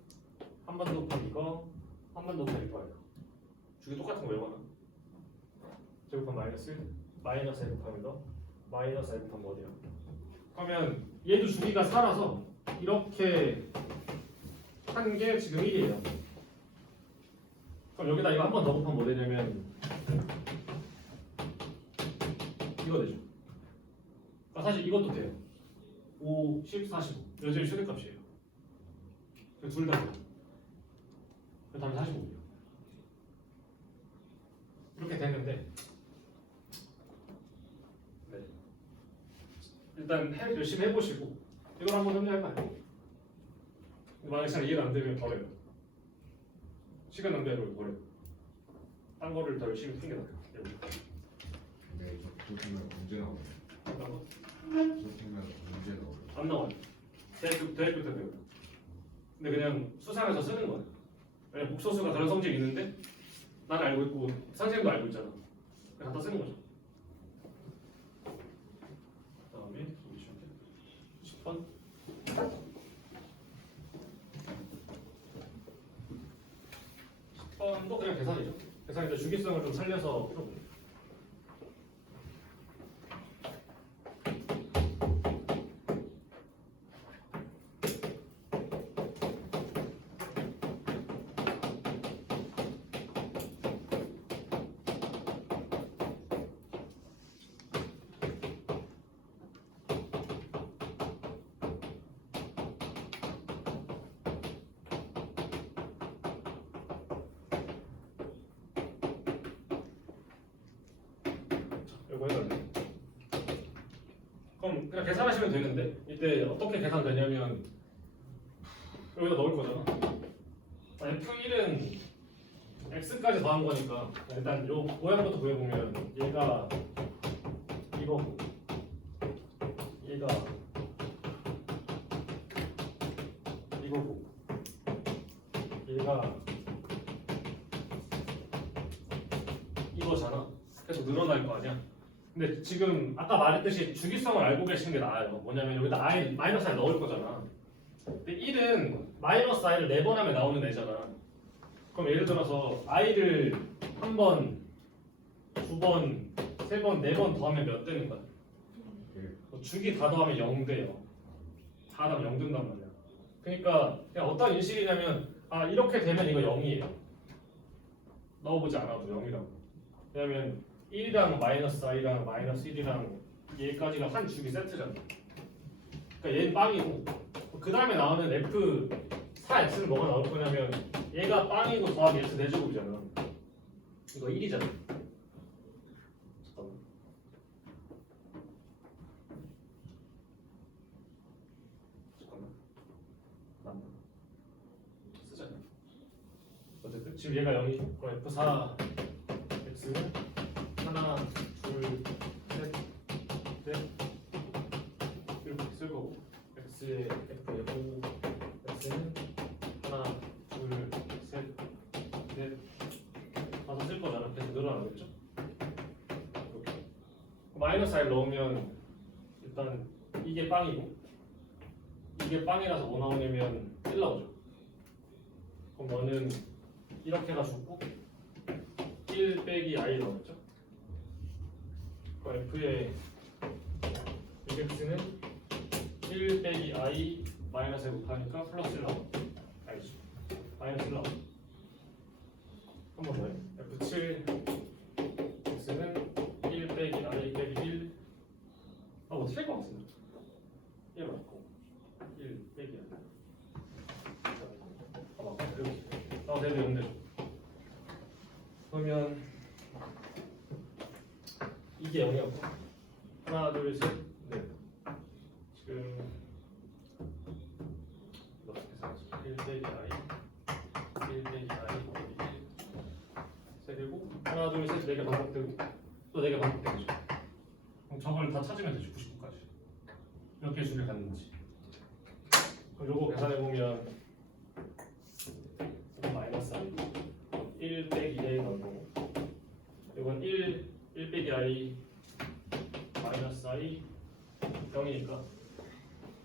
한 번 곱하기 이거 한 번 곱하기 이거예요. 주기 똑같은 거 외워놔. 제곱하면 마이너스 1 마이너스 1 곱하면 이거 마이너스 1 곱하면 어디야? 그러면 얘도 주기가 4라서 이렇게 한 게 지금 1이에요. 그럼 여기다 이거 한 번 더 곱하면 뭐 되냐면 이거 되죠. 사실 이것도 돼요. 5, 10, 45 여전히 최대값이에요. 둘 다 돼요. 그 다음에 45예요. 이렇게 되는데 네. 일단 열심히 해보시고 이걸 한번 정리할까요? 만약에 잘 이해가 안 되면 버려요. 시간 낭비로 버려요. 딴 거를 더 열심히 푸는 게 나아요. 네, 저 그러면 언제 나와요? 한다고? 저 생각 언제 나와요? 안 나와요. 대학교 때 배워요. 근데 그냥 수상해서 쓰는 거예요. 왜냐면 복소수가 다른 성질이 있는데 난 알고 있고 선생님도 알고 있잖아. 그냥 갖다 쓰는 거죠. 그다음에 10번 10번도 그냥 계산이죠. 계산인데 주기성을 좀 살려서 풀어보세요. 이거 해달래. 그럼 그냥 계산하시면 되는데 이때 어떻게 계산되냐면 여기다 넣을 거잖아. F1은 x까지 더한 거니까 일단 요 모양부터 구해보면 얘가 이거고 얘가 이거고 얘가 이거잖아. 계속 늘어날 거 아니야. 근데 지금 아까 말했듯이 주기성을 알고 계시는 게 나아요. 뭐냐면 여기다 i 마이너스 i 넣을 거잖아. 근데 1은 마이너스 i를 4번 하면 나오는 애잖아. 그럼 예를 들어서 i를 한 번, 두 번, 세 번, 네 번 더하면 몇 되는 거야? 주기 다 더하면 0 돼요. 다 더하면 0 된단 말이야. 그러니까 그냥 어떤 인식이냐면 아 이렇게 되면 이거 0이에요. 넣어보지 않아도 0이라고. 왜냐면 1이랑 마이너스 i랑 마이너스 1이랑 얘까지가 한 주기 세트잖아. 그러니까 얘는 빵이고 그 다음에 나오는 f4x는 뭐가 나올 거냐면 얘가 빵이고 더하기 x 4제곱이잖아. 이거 1이잖아. 잠깐만. 맞나? 쓰자. 어쨌든 지금 얘가 0이 그럼 f4 x는 하나, 둘, 셋, 넷 이렇게 쓸 거고 x의 f의 5 x는 하나, 둘, 셋, 넷 다섯 쓸 거잖아. 계속 늘어나겠죠? 이렇게 마이너스 i 넣으면 일단 이게 빵이고 이게 빵이라서 뭐 나오냐면 1 나오죠. 그럼 너는 이렇게 해가지고 1 빼기 i 나오겠죠? f의 6x는 1 빼기 i 마이너스 곱하니까 플러스 1 나와. 알죠? 마이너스 1 나와. 한 번 더해. f7 x는 1 빼기 i 빼기 1. 아 뭐 틀릴 것 같은데. 1 맞고 1 빼기 i. 봐봐 이렇게. 대도 0 되죠. 그러면 이게 0이었고 하나 둘 셋 넷 지금 이거 어떻게 써야지? 1 빼기 i 1 빼기 i 빼기 1 세개고 하나 둘셋 4개 반복되고 또 4개 반복되죠. 그럼 저걸 다 찾으면 되죠. 99까지 몇 개 수를 갖는지. 그럼 요거 계산해보면 마이너스 i 1 빼기 a 넣고 이건 1 빼기 i 마이너스 i 0이니까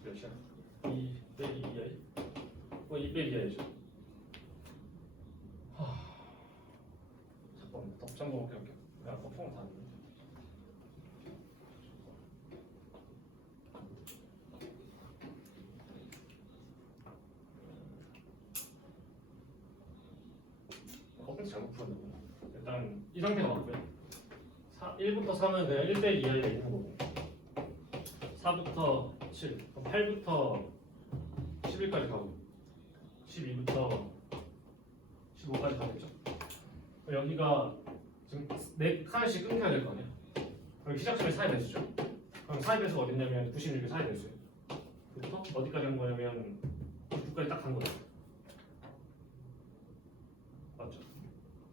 몇이야? 2 빼기 2i 2 빼기 2i죠. 잠깐만 덕장고 볼게. 내가 거품을 다 했는데. 거품이 잘못 풀었네. 일단 이 상태가 맞고요. 1부터 3은 그냥 1 빼기 2i가 있는 거고 4부터 7, 8부터 11까지 가고 12부터 15까지 가겠죠. 여기가 지금 4칸씩 끊겨야 될 거 아니야. 그럼 시작점에 사이 배수죠. 그럼 사이 배수가 어딨냐면 96의 사이 배수예요. 부터 어디까지 간 거냐면 99까지 딱 간 거예요. 맞죠?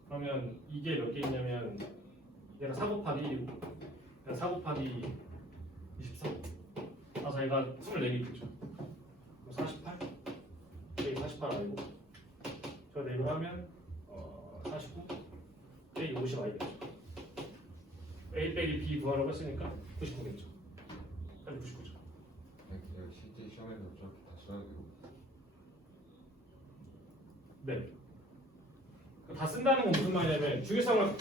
그러면 이게 몇 개 있냐면 얘가 4 곱하기 1이고 얘가 4 곱하기 23 따라서 얘가 24개 있겠죠. 48? 여기 48 아니고 저 내로 하면 49 빼기 50 아니겠죠. A 빼기 B 구하라고 했으니까 99겠죠. 빨리 99죠. 내가 실제 시험에서 저렇게 다 써야 되고. 네. 다 쓴다는 건 무슨 말이냐면 주기성을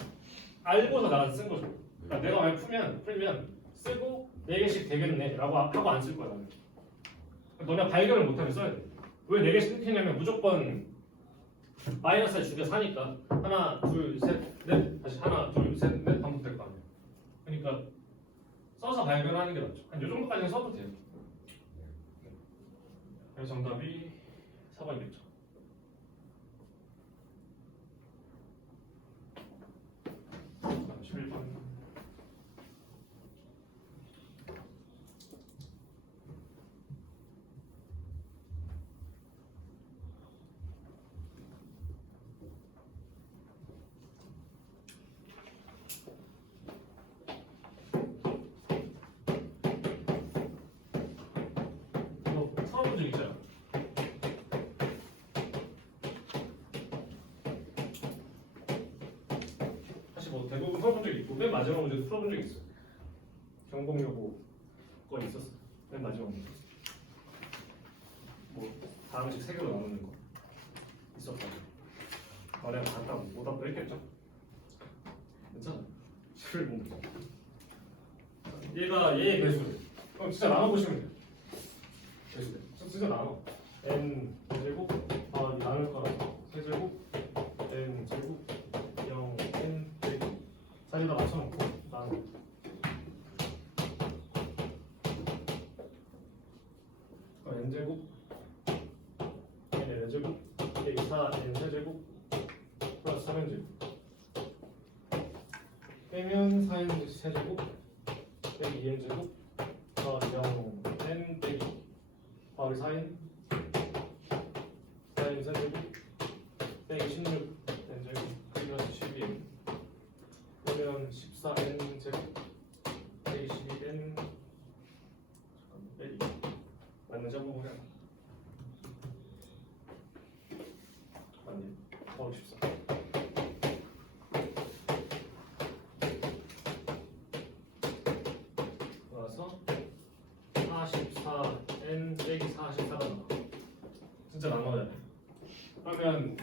알고서 나가 쓴 거죠. 그러니까 내가 만약 풀면 쓰고 4개씩 되겠네 라고 하고 안 쓸 거야. 나는. 너네가 발견을 못하면 써야 돼. 왜 4개씩 끊기냐면 무조건 마이너스에 주겨 사니까 하나 둘 셋 넷 다시 하나 둘 셋 넷 반복될 거 아니야. 그러니까 써서 발견하는 게 낫죠. 한 요 정도까지는 써도 돼요. 그래서 정답이 4번이겠죠. 그다음 11번. 풀어본 적 있잖아. 사실 뭐 대부분 풀어본 적 있고 맨 마지막 문제도 풀어본 적 있어. 경복여고 거 있었어. 맨 마지막 문제. 뭐 다음식 3개로 나누는 거 있었거든. 내가 간단 오답도 했겠죠? 괜찮아. 11번. 얘가 얘의 배수. 그럼 진짜 나눠보시면 돼. 배수돼. 진짜 나눠. n 제곱 나눌 거라서 세제곱 n 제곱 0 n 제곱 사이에다 맞춰놓고 나눠. n 제곱 n n 제곱 a 4 n 세제곱 플러스 3n 제곱 빼면 4n 세제곱 빼기 2n 제곱 0 n 빼기 바로 4n 4n 세제곱 빼기 16 n 제곱 플러스 12n 그러면 14n 제곱 빼기 12n 빼기 맞는지 한번 보자. 맞네. 바로 14 그래서 44n 빼기 44가 나와. 진짜 나눠야 돼. 그러면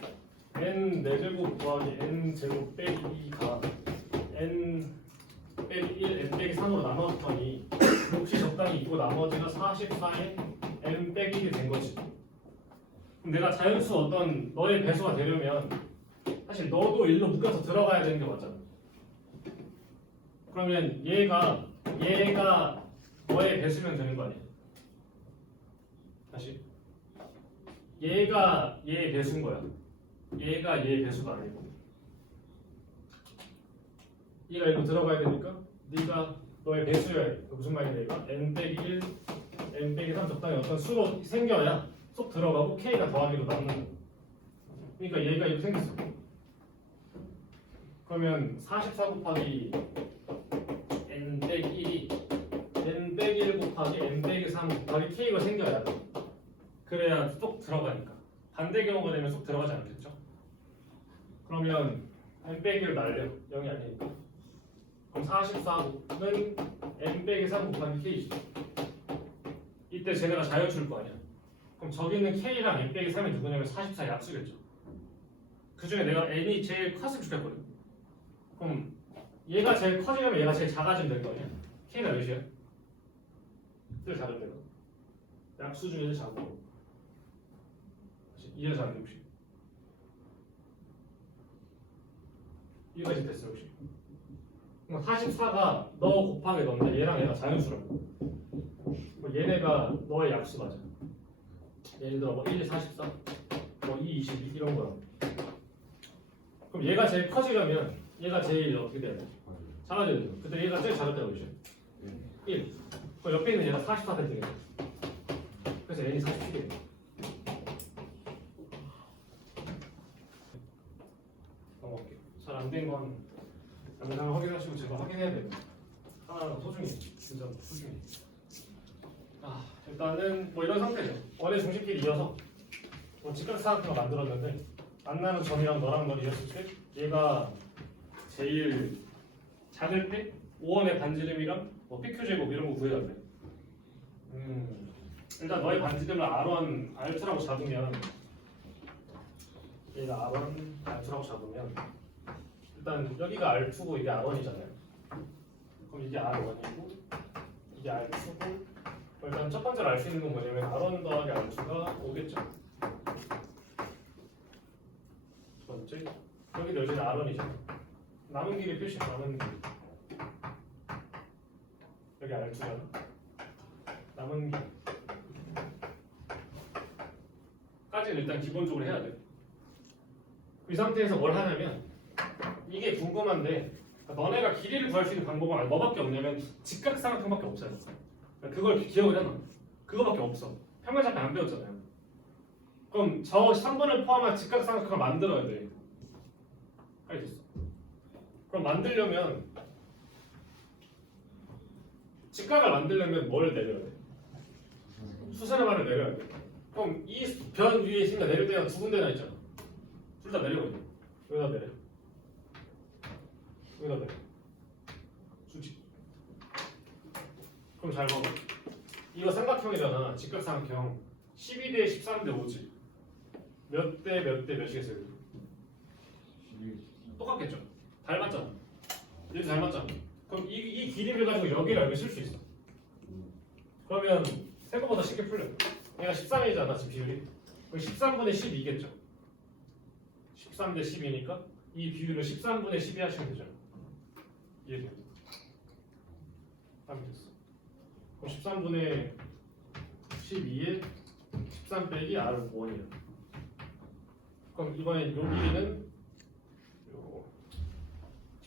n 4제곱 더하기 n 제곱 빼기 2가 n 빼기 1 n 빼기 3으로 나눴더니 몫이 적당히 있고 나머지가 44에 n 빼기 1이 된 거지. 그럼 내가 자연수 어떤 너의 배수가 되려면 사실 너도 일로 묶여서 들어가야 되는 게 맞잖아. 그러면 얘가 너의 배수면 되는 거 아니야? 다시 얘가 얘의 배수인 거야. 얘가 얘의 배수가 아니고 얘가 일로 들어가야 되니까 네가 너의 배수여야 돼. 무슨 말이냐 얘가 n 빼기 1, n 빼기 3 적당히 어떤 수로 생겨야 쏙 들어가고 K가 더하기로 남는 거. 그러니까 얘가 이렇게 생겼어. 그러면 44 곱하기 n 빼기 1이 n 빼기 1 곱하기 n 빼기 3 곱하기 K가 생겨야 돼. 그래야 쏙 들어가니까. 반대 경우가 되면 쏙 들어가지 않겠죠? 그러면 n 빼기 1 날려. 0이 아니니까. 그럼 44는 n 빼기 3 곱하기 K죠. 이때 쟤네가 자연수일 거 아니야. 그럼 저기 있는 K랑 n 빼기 3이 누구냐면 44 약수겠죠. 그 중에 내가 n이 제일 컸으면 좋겠거든. 그럼 얘가 제일 커지려면 얘가 제일 작아지면 될 거 아니야. K가 몇이야? 제일 작은 데가 약수 중에서 작고 2에서 작은 게 혹시 이거까지 됐어 혹시? 그럼 44가 너 곱하기 너인데 얘랑 얘가 자연수라고. 얘네가 너의 약수 맞아. 예를 들어 뭐 1, 44, 뭐 2, 22 이런 거야. 그럼 얘가 제일 커지려면 얘가 제일 어떻게 돼야 돼? 작아져야 돼. 그때 얘가 제일 작을 때가 몇이야? 1. 그럼 옆에 있는 얘가 40%겠네. 그래서 n이 47이에요. 넘어갈게요. 잘 안 된 건 영상을 확인하시고 제가 확인해야 돼요. 하나 소중히, 진짜 소중히. 일단은 뭐 이런 상태죠. 원의 중심끼리 이어서 뭐 직각사각형을 만들었는데 만나는 점이랑 너랑 너를 이었을 때 얘가 제일 작을 때 5원의 반지름이랑 뭐 PQ 제곱 이런 거 구해야 돼. 일단 너의 반지름을 R1, R2라고 잡으면 얘가 R1, R2라고 잡으면 일단 여기가 R2고 이게 R1이잖아요. 그럼 이게 R1이고 이게 R2고 일단 첫 번째로 알 수 있는 건 뭐냐면 R1 더하기 R2가 5겠죠. 두 번째 여기도 여기는 R1이잖아. 남은 길이 표시 남은 길 여기 R2잖아. 남은 길 까지는 일단 기본적으로 해야 돼. 이 상태에서 뭘 하냐면 이게 궁금한데 너네가 길이를 구할 수 있는 방법은 뭐밖에 없냐면 직각삼각형밖에 없어요. 그걸 기억을 해놔. 그거밖에 없어. 평면잡기 안 배웠잖아요. 그럼 저 3번을 포함한 직각삼각형을 만들어야 돼. 알겠어. 그럼 만들려면 직각을 만들려면 뭘 내려야 돼? 수세례만을 내려야 돼. 그럼 이 변 위에 있으니까 내릴 때가 두 군데나 있잖아. 둘 다 내려거든. 여기다 내려. 여기다 내려. 수직. 그럼 잘 봐봐. 이거 삼각형이잖아. 직각삼각형. 12대 13대 5지. 몇 대 몇 대 몇이겠어요? 똑같겠죠? 닮았잖아. 얘도 닮았잖아. 그럼 이 길이를 가지고 여기를 알고 쓸 수 있어. 그러면 생각보다 쉽게 풀려. 얘가 13이잖아 지금 비율이. 그럼 13분의 12겠죠. 13대 12니까 이 비율을 13분의 12 하시면 되죠. 이해돼요? 하면 됐어. 그럼 13분의 12에 13 빼기 R5이야. 그럼 이번에 요 길이는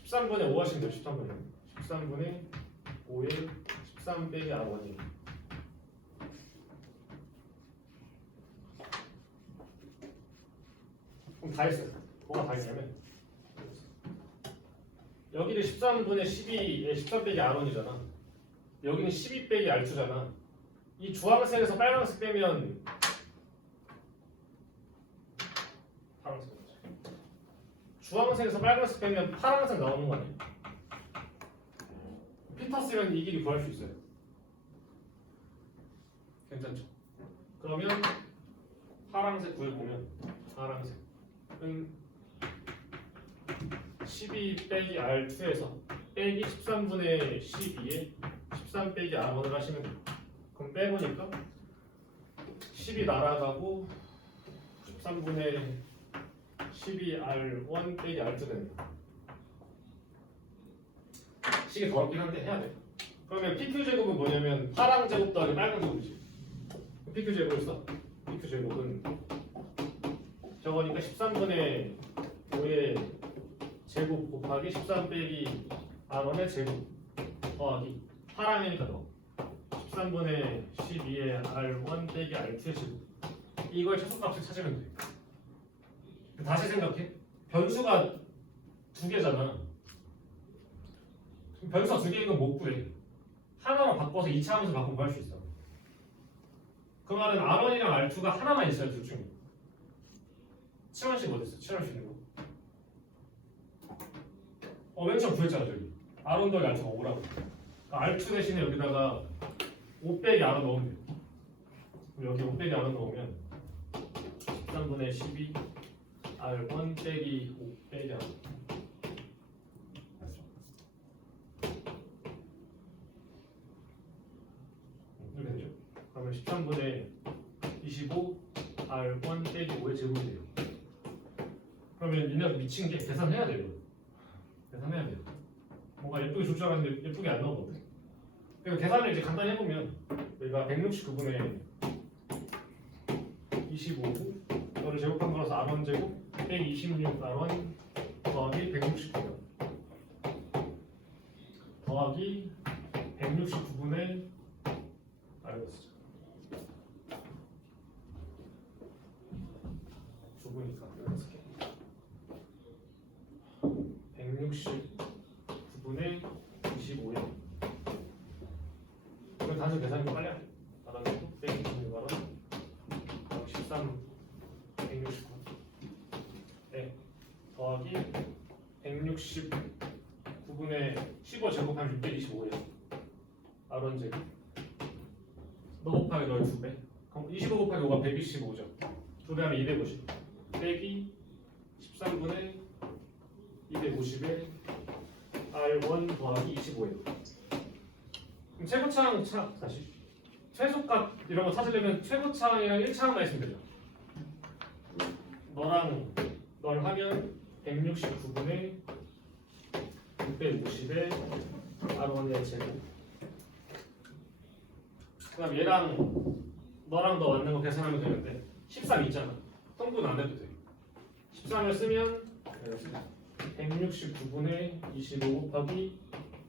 13분의 5 하시면 돼요. 13분의 5에 13 빼기 R1이에요. 그럼 다 했어요. 뭐가 다 있냐면 여기는 13분의 12에 13 빼기 R1이잖아. 여기는 12 빼기 R2잖아. 이 주황색에서 빨간색 빼면 파란색. 주황색에서 빨간색 빼면 파란색 나오는 거 아니야? 피터 쓰면 이 길이 구할 수 있어요. 괜찮죠? 그러면 파란색 구해보면 파란색은 12 빼기 R2에서 빼기 13분의 12에 13 빼기 R1을 하시면 돼요. 그럼 빼보니까 10이 날아가고 13분의 12R1 빼기 R2 됩니다. 식이 더럽긴 한데 해야 돼. 그러면 PQ 제곱은 뭐냐면 파랑 제곱 더하기 빨간 제곱이지. PQ 제곱을 써. PQ 제곱은 저거니까 13분의 5의 제곱 곱하기 13 빼기 R1의 제곱 더하기 파랑이니까 더 13분의 12의 R1 빼기 R2의 제곱 이거의 최소값을 찾으면 돼. 다시 생각해. 변수가 두 개잖아. 변수가 두 개인 건 못 구해. 하나만 바꿔서 2차 함수 바꾸고 구할 수 있어. 그 말은 R1이랑 R2가 하나만 있어요, 둘 중에. 칠원씩 어디 있어? 칠원씩 있는 거. 맨 처음 구했잖아, 저기. R1 더하기 R2가 5라고. 그러니까 R2 대신에 여기다가 5 빼기 R1 넣으면 돼. 그럼 여기 5 빼기 R1 넣으면 13분의 12 R1 빼기 5 빼기 R1. 이렇게 되죠. 그러면 13분의 25 R1 빼기 5의 제곱이 돼요. 그러면 얘네가 미친 게 계산해야 돼요. 계산해야 돼요. 뭔가 예쁘게 줄 줄 알았는데 예쁘게 안 나오거든. 그래서 계산을 이제 간단히 해보면 우리가 169분의 25고 이거를 제곱한 거라서 R1 제곱 빼기 26 R1 더하기 169분 더하기 169분의 알겠어. 좁으니까 이거 쓸게. 169분의 25에 이건 단순 계산이 빨리 해. 알아듣고 빼기 26 알아. 13 169 네. 더하기 169분의 15 제곱하면 625예요. R1 제곱 너 곱하기 너의 2배. 그럼 25 곱하기 5가 125죠. 2배 하면 250 빼기 13분의 250에 R1 더하기 25예요. 그럼 최고차항 다시 최소값 이런 거 찾으려면 최고차항이랑 1차항만 있으면 되죠. 널 하면 169분의 650에 R1의 제곱. 그다음 얘랑 너랑 너 맞는 거 계산하면 되는데 13 있잖아. 통분 안 해도 돼. 13을 쓰면 169분의 25 곱하기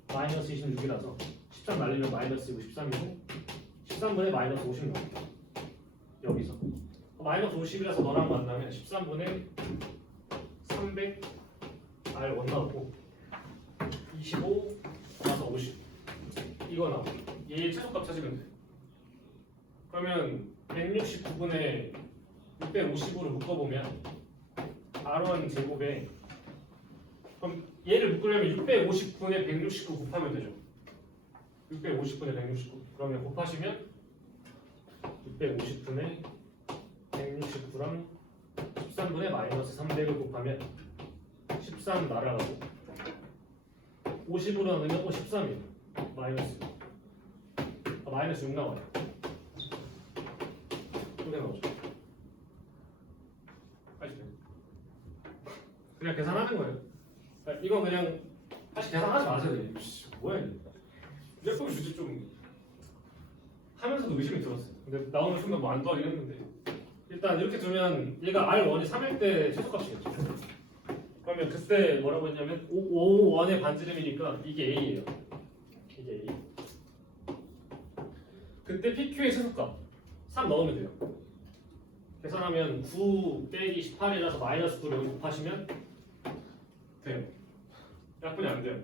마이너스 26이라서 13 날리면 마이너스 13이고 13분의 마이너스 50 나와. 여기서 마이너스 50이라서 너랑 만나면 13분의 300 R1 나오고 25 나서 50 이거 나와. 얘의 최소값 찾으면 돼. 그러면 169분의 650으로 묶어보면 R1 제곱에 그럼 얘를 묶으려면 650분의 169 곱하면 되죠. 650분의 169 그러면 곱하시면 650분의 169랑 13분의 마이너스 300을 곱하면 13 날아가고 50으로 나누면 13이에요. 마이너스 마이너스 6 나와요. 이렇게 나오죠. 아시죠? 그냥 계산하는 거예요. 그러니까 이건 그냥 사실 계산하지 마세요. 뭐야 이게? 예쁘게 주지 좀 하면서도 의심이 들었어요. 근데 나오는 순간 뭐 안 도와긴 했는데 일단 이렇게 두면 얘가 R1이 3일 때 최소값이겠죠. 그러면 그때 뭐라고 했냐면 5원의 반지름이니까 이게 A예요. 이게 A. 그때 PQ의 최소값 3 넣으면 돼요. 계산하면 9 빼기 18이라서 마이너스 9를 곱하시면 돼요. 약분이 안 돼요.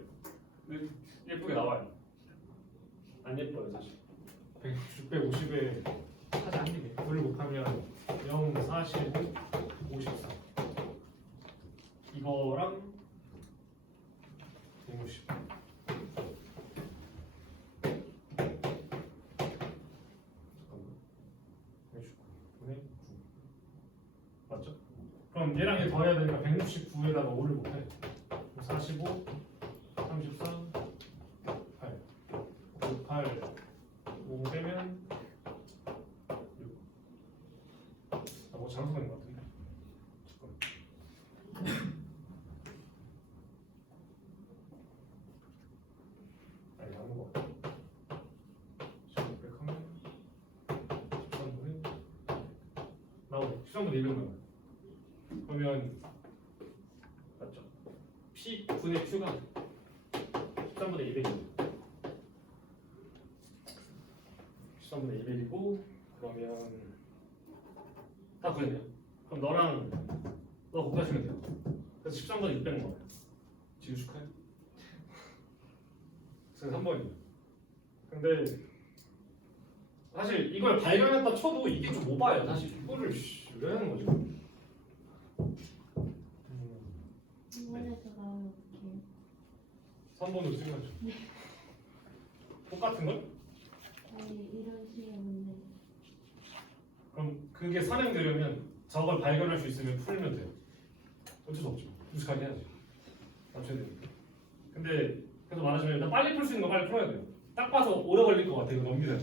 근데 예쁘게 나와요. 안 예뻐요 사실. 650에 하지 않게 9를 곱하면 0, 45, 54 이거랑 150 맞죠? 그럼 얘랑 얘 더해야 되니까 169에다가 5를 곱해 45, 33, 8 8, 5 빼면 6 뭐 잘못된 것 같은데 잠깐만 아니 남은 거 같아 1600 하면 13분의 나오네 13분의 200만 그러면 맞죠? P 분의 Q가 13분의 200이에요 13분의 200이고 그러면 다 구했네요. 그럼 너랑 너 곱하시면 돼요. 그래서 13번 600 나와요. 지금 축하해. 그래서 3번이에요. 근데 사실 이걸 발견했다 쳐도 이게 좀 오바예요. 사실 이거를 왜 하는 거지? 이번에서 나오면 어떡해요? 3번으로 찍어야죠. 똑같은 걸? 아니 이런 식의 문제. 그럼 그게 선행되려면 저걸 발견할 수 있으면 풀면 돼요. 어쩔 수 없죠. 무식하게 해야지. 맞춰야 되니까. 근데 그래서 말하자면 일단 빨리 풀 수 있는 거 빨리 풀어야 돼요. 딱 봐서 오래 걸릴 것 같아요. 이거 넘기세요.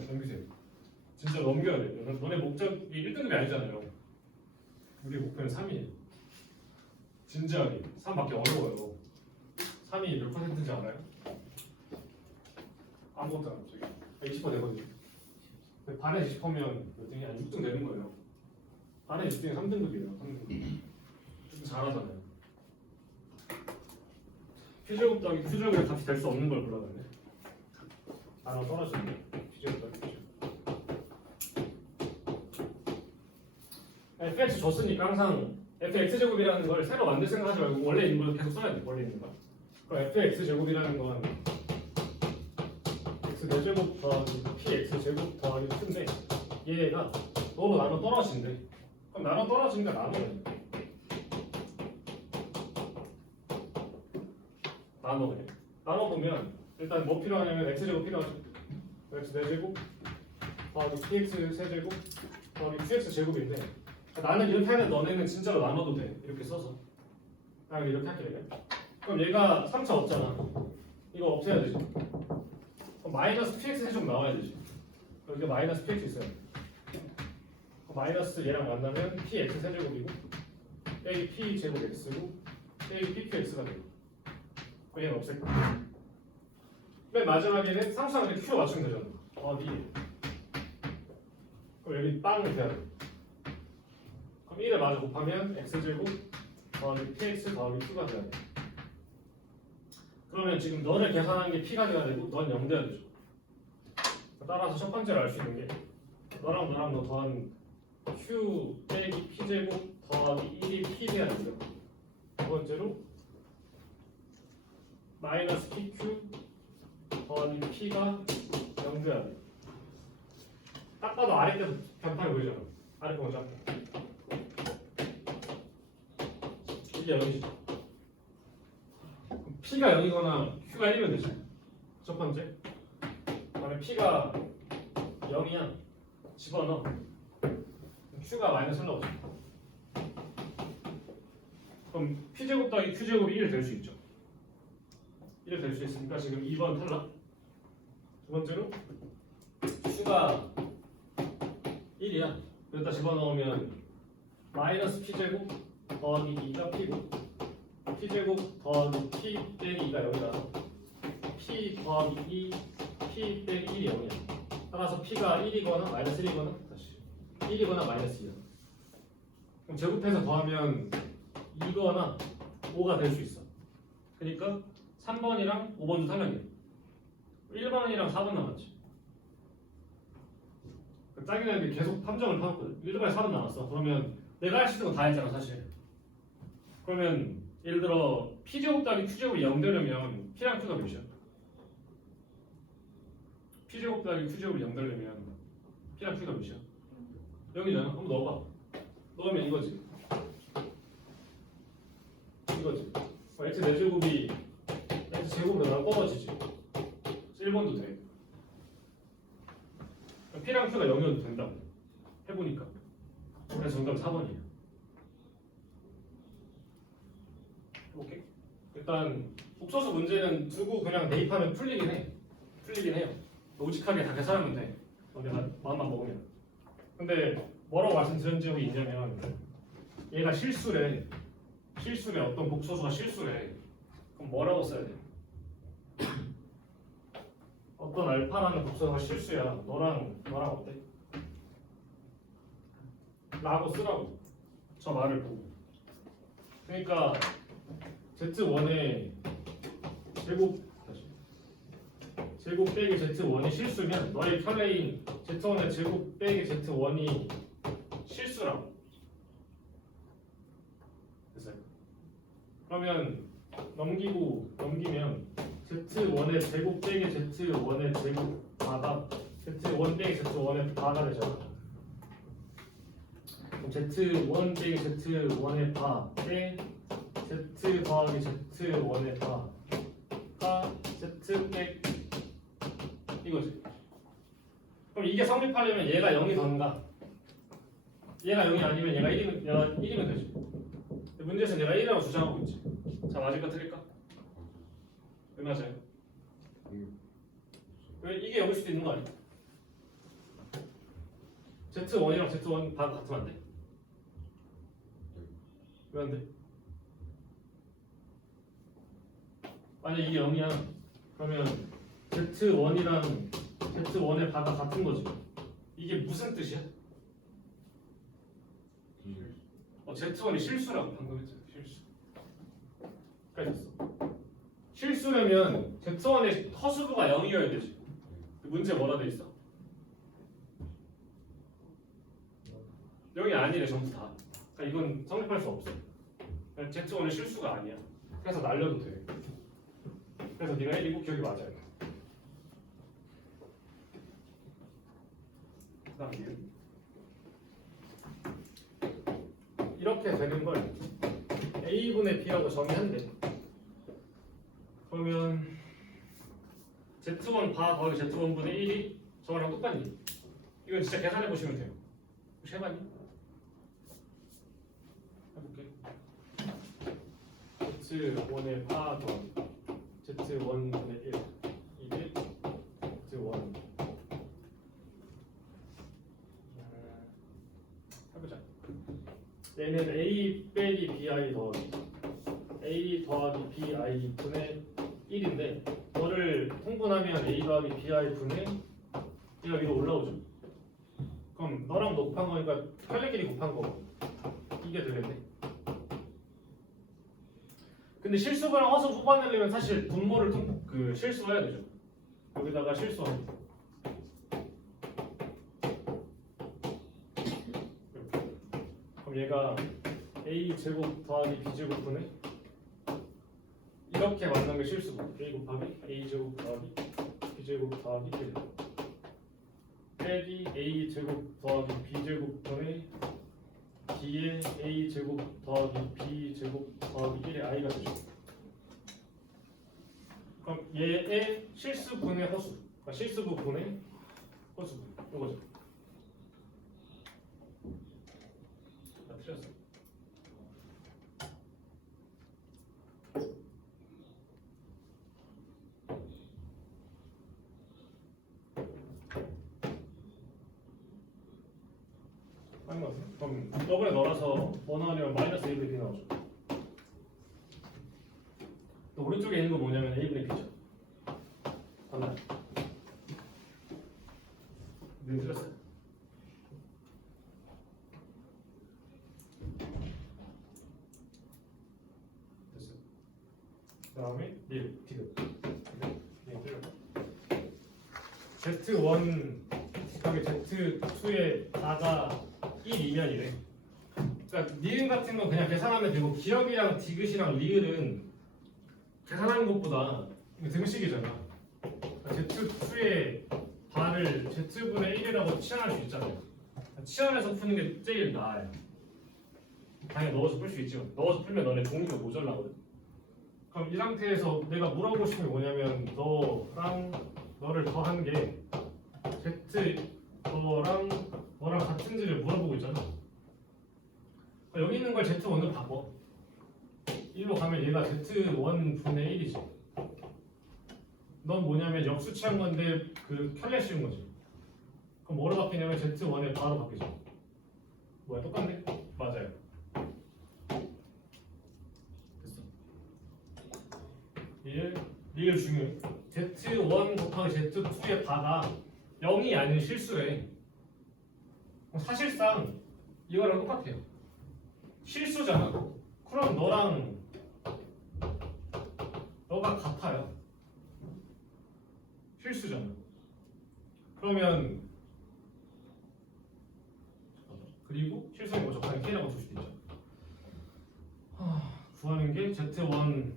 진짜 넘겨야 돼요. 너네 목적이 1등급이 아니잖아요. 우리 목표는 3이에요. 진지하게 3밖에 어려워요. 3이 몇 %인지 알아요? 아무것도 안 합니다. 20% 되거든요. 근데 반에 20%면 몇 등이 아니 6등 되는 거예요. 반에 6등이 3등급이에요. 3등급. 좀 잘하잖아요. 퓨제곱 더하기 퓨제곱이 같이 될 수 없는 걸 골라놨네. 하나 떨어졌네. 퓨제곱 더하기 퓨제곱. fx 줬으니까 항상 fx제곱이라는 걸 새로 만들 생각하지 말고 원래 있는 걸 계속 써야 돼. 원래 있는 거. 그럼 fx제곱이라는 건 x4제곱 더하기 px제곱 더하기 2인데 얘가 너로 나눠 떨어진대. 그럼 나눠 떨어지니까 나눠요. 나눠. 나눠보면 일단 뭐 필요하냐면 x제곱 필요하죠. x4제곱 더하기 px3제곱 더하기 qx제곱인데 나는 이렇게 하면 너네는 진짜로 나눠도 돼. 이렇게 써서. 나 이렇게 할게. 그럼 얘가 3차 없잖아. 이거 없애야 되지. 그럼 마이너스 px 세제곱 나와야 되지. 여기 마이너스 px 있어요. 마이너스 얘랑 만나면 px 세제곱이고 빼기 p 제곱 x고 빼기 pqx가 되고 얘는 없앨 거야. 맨 마지막에는 3차원에 q로 맞추면 되잖아. 어디? 그럼 여기 빵을 돼야 돼. 그럼 1을 마저 곱하면 x제곱 더하기 px 더하기 q가 돼야 돼. 그러면 지금 너를 계산한 게 p가 돼야 되고 넌 0 돼야 되죠. 따라서 첫 번째로 알 수 있는 게 너랑 너 더한 q 빼기 p제곱 더하기 1이 p 돼야 되죠. 두 번째로 마이너스 pq 더하기 p가 0 돼야 돼. 딱 봐도 아래 때 변판이 보이잖아. 아래 거 먼저 할게. 이게 0이지. P가 0이거나 Q가 1이면 되지. 첫 번째. 그다음에 P가 0이야. 집어넣어. Q가 마이너스 나오죠. 그럼 P제곱 더하기 Q제곱이 1 될 수 있죠. 1 될 수 있으니까 지금 2번 탈락. 두 번째로 Q가 1이야. 여기다 집어넣으면 마이너스 P제곱 더하기 2가 P고 P제곱 더하기 P 빼기 2가 0이라서 P 더하기 2 P 빼기 1이 0이야. 따라서 P가 1이거나 마이너스 1이거나 다시 1이거나 마이너스 2야. 그럼 제곱해서 더하면 2거나 5가 될 수 있어. 그러니까 3번이랑 5번도 탈락이야. 1번이랑 4번 남았지. 짜기는 계속 함정을 파놨거든. 1번에 4번 남았어. 그러면 내가 할 수 있는 거 다 했잖아 사실. 그러면 예를 들어 P제곱 더하기 Q제곱이 0 되려면 P랑 Q가 몇이야? P제곱 더하기 Q제곱이 0 되려면 P랑 Q가 몇이야? 0이잖아. 한번 넣어봐. 넣으면 이거지. 이거지. X 4제곱이 X 제곱으로 나랑 떨어지지. 1번도 돼. P랑 Q가 0이어도 된다고. 해보니까. 그래서 정답은 4번이에요. 오케이. 일단 복소수 문제는 두고 그냥 대입하면 풀리긴 해요. 로직하게 다 계산하면 돼. 내가 마음만 먹으면. 근데 뭐라고 말씀드린 적이 있냐면 얘가 실수래. 어떤 복소수가 실수래. 그럼 뭐라고 써야 돼? 어떤 알파라는 복소수가 실수야. 너랑 어때? 라고 쓰라고. 저 말을 보고. 그러니까 Z1의 제곱 빼기 Z1이 실수면 너의 컬레인 Z1의 제곱 빼기 Z1이 실수라고. 됐어요. 그러면 넘기면 Z1의 제곱 빼기 Z1의 제곱 바가 Z1 빼기 Z1의 바가 되잖아. 그럼 Z1 빼기 Z1의 바 빼 Z 더하기 Z1의 바가 Z 빼 이거지. 그럼 이게 성립하려면 얘가 0이 더는가? 얘가 0이 아니면 얘가 1이면 되지. 문제에서 내가 1이라고 주장하고 있지. 자, 맞을까 틀릴까? 왜 맞아요? 왜 이게 0일 수도 있는 거 아니야? Z1이랑 Z1 반 같으면 안 돼? 왜 안 돼? 만약 이게 0이야 그러면 Z1이랑 Z1의 바가 같은 거지. 이게 무슨 뜻이야? Z1이 실수라고 방금 했잖아. 실수. 까지 있어. 실수라면 Z1의 허수부가 0이어야 되지. 문제 뭐라 돼 있어? 0이 아니래 전부 다. 그러니까 이건 성립할 수 없어. Z1의 실수가 아니야. 그래서 날려도 돼. 그래서 네가 1이고 기억이 맞아요. 그다음에 이렇게 되는 걸 A분의 B라고 정의한대. 그러면 Z1 바 더하기 Z1분의 1이 저거랑 똑같니? 이건 진짜 계산해 보시면 돼요. 혹시 해봤니? 해볼게. Z1의 바 더하기 Z1분의 1 이게 Z1 해보자. 얘는 A 빼기 BI 더하기 A 더하기 BI 분의 1인데 너를 통분하면 A 더하기 BI 분의 얘가 위로 올라오죠. 그럼 너랑 너 곱한 거니까 혈레끼리 곱한 거 이게 되겠네. 근데 실수분랑 허수 뽑아내려면 사실 분모를 실수해야 되죠. 여기다가 실수하고 그럼 얘가 A 제곱 더하기 B 제곱분의 이렇게 만난 게 실수고 A 곱하기 A 제곱 더하기 B 제곱 더하기 1 빼기 A 제곱 더하기 B 제곱분의 D의 A 제곱 더하기 B 제곱 더하기 1의 I가 되죠. 그럼 얘의 실수분의 허수, 그러니까 실수분의 허수분 이거죠. 틀렸어. 아닌 것 같아요. 그럼 더블에 넣어서 뭐 나오냐면 마이너스 A분의 B 나오죠. 또 오른쪽에 있는 거 뭐냐면 A분의 B죠. 맞나요? 네, 틀렸어요. 됐어요. 그 다음에 디귿. 네, 틀렸다. Z1 곱하기 Z2의 4가 1이면이래. 그러니까 니은 같은 건 그냥 계산하면 되고 기억이랑 디귿이랑 리을은 계산하는 것보다 등식이잖아. 그러니까 Z2의 반을 Z분의 1이라고 치환할 수 있잖아요. 치환해서 푸는 게 제일 나아요. 당연히 넣어서 풀 수 있지만 넣어서 풀면 너네 종이가 모자라거든. 그럼 이 상태에서 내가 물어보고 싶은 게 뭐냐면 너랑 너를 더한 게 Z 너랑 같은지를 물어보고 있잖아. 여기 있는 걸 Z1으로 바꿔. 1로 가면 얘가 Z1 분의 1이지. 넌 뭐냐면 역수 취한 건데 그 켤레 씌운 거지. 그럼 뭐로 바뀌냐면 Z1에 바로 바뀌죠. 뭐야 똑같네? 맞아요. 됐어. 리을 중요해. Z1 곱하기 Z2의 바가 0이 아닌 실수래. 사실상 이거랑 똑같아요. 실수잖아. 그럼 너랑 너가 같아요. 실수잖아. 그러면 그리고 실수는 뭐 적당히 K라고 줄 수도 있죠. 구하는 게 Z1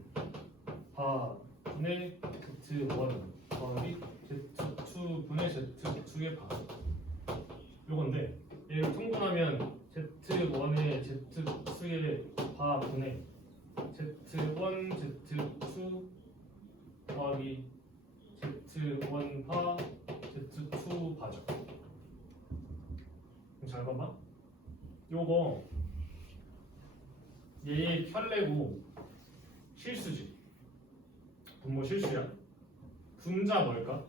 바분의 Z1 더하기 Z2 분의 Z2의 바. 요건데 얘를 통분하면 Z1의 Z2의 바분의 Z1 Z2 더하기 Z1 바 Z2 바죠. 그럼 잘 봐봐. 요거 얘의 편레고 실수지. 분모 실수야. 분자 뭘까?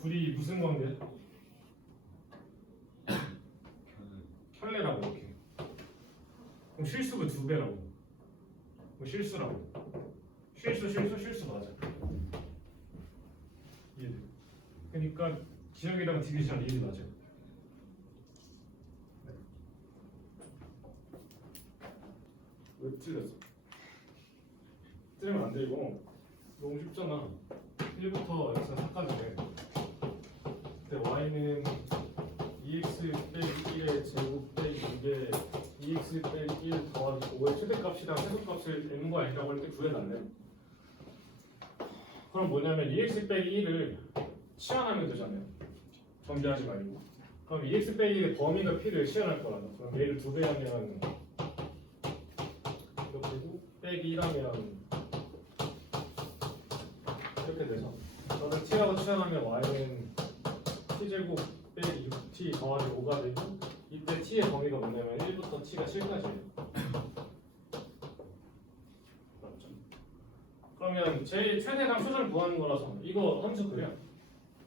둘이 무슨 관계야? 편레라고 이렇게. 그럼 실수가 2배라고. 뭐 실수라고. 실수 맞아. 이해돼. 그러니까 기억이랑 디비전 이해 맞아. 네. 왜 틀렸어? 틀리면 안 돼 이거. 너무 쉽잖아. 1부터 x는 4까지래. 그때 y는 2x 빼기 1의 제곱 빼기 2의 2x 빼기 1 더하기 5의 최대값이랑 최소값을 n과 n이라고 할 때 구해달래. 그럼 뭐냐면 2x 빼기 1을 치환하면 되잖아요. 정비하지 말고. 그럼 2x 빼기 1의 범위가 p를 치환할 거라고. 그럼 얘를 2배 하면 이렇게고 빼기 1하면 이렇게 돼서 저는 t라고 치환하면 y는 t제곱 빼기 6t 더하기 5가 되고 이때 t의 범위가 뭐냐면 1부터 t가 7까지예요. 맞죠? 그러면 제일 최대값 수준을 구하는 거라서 이거 함수 그려.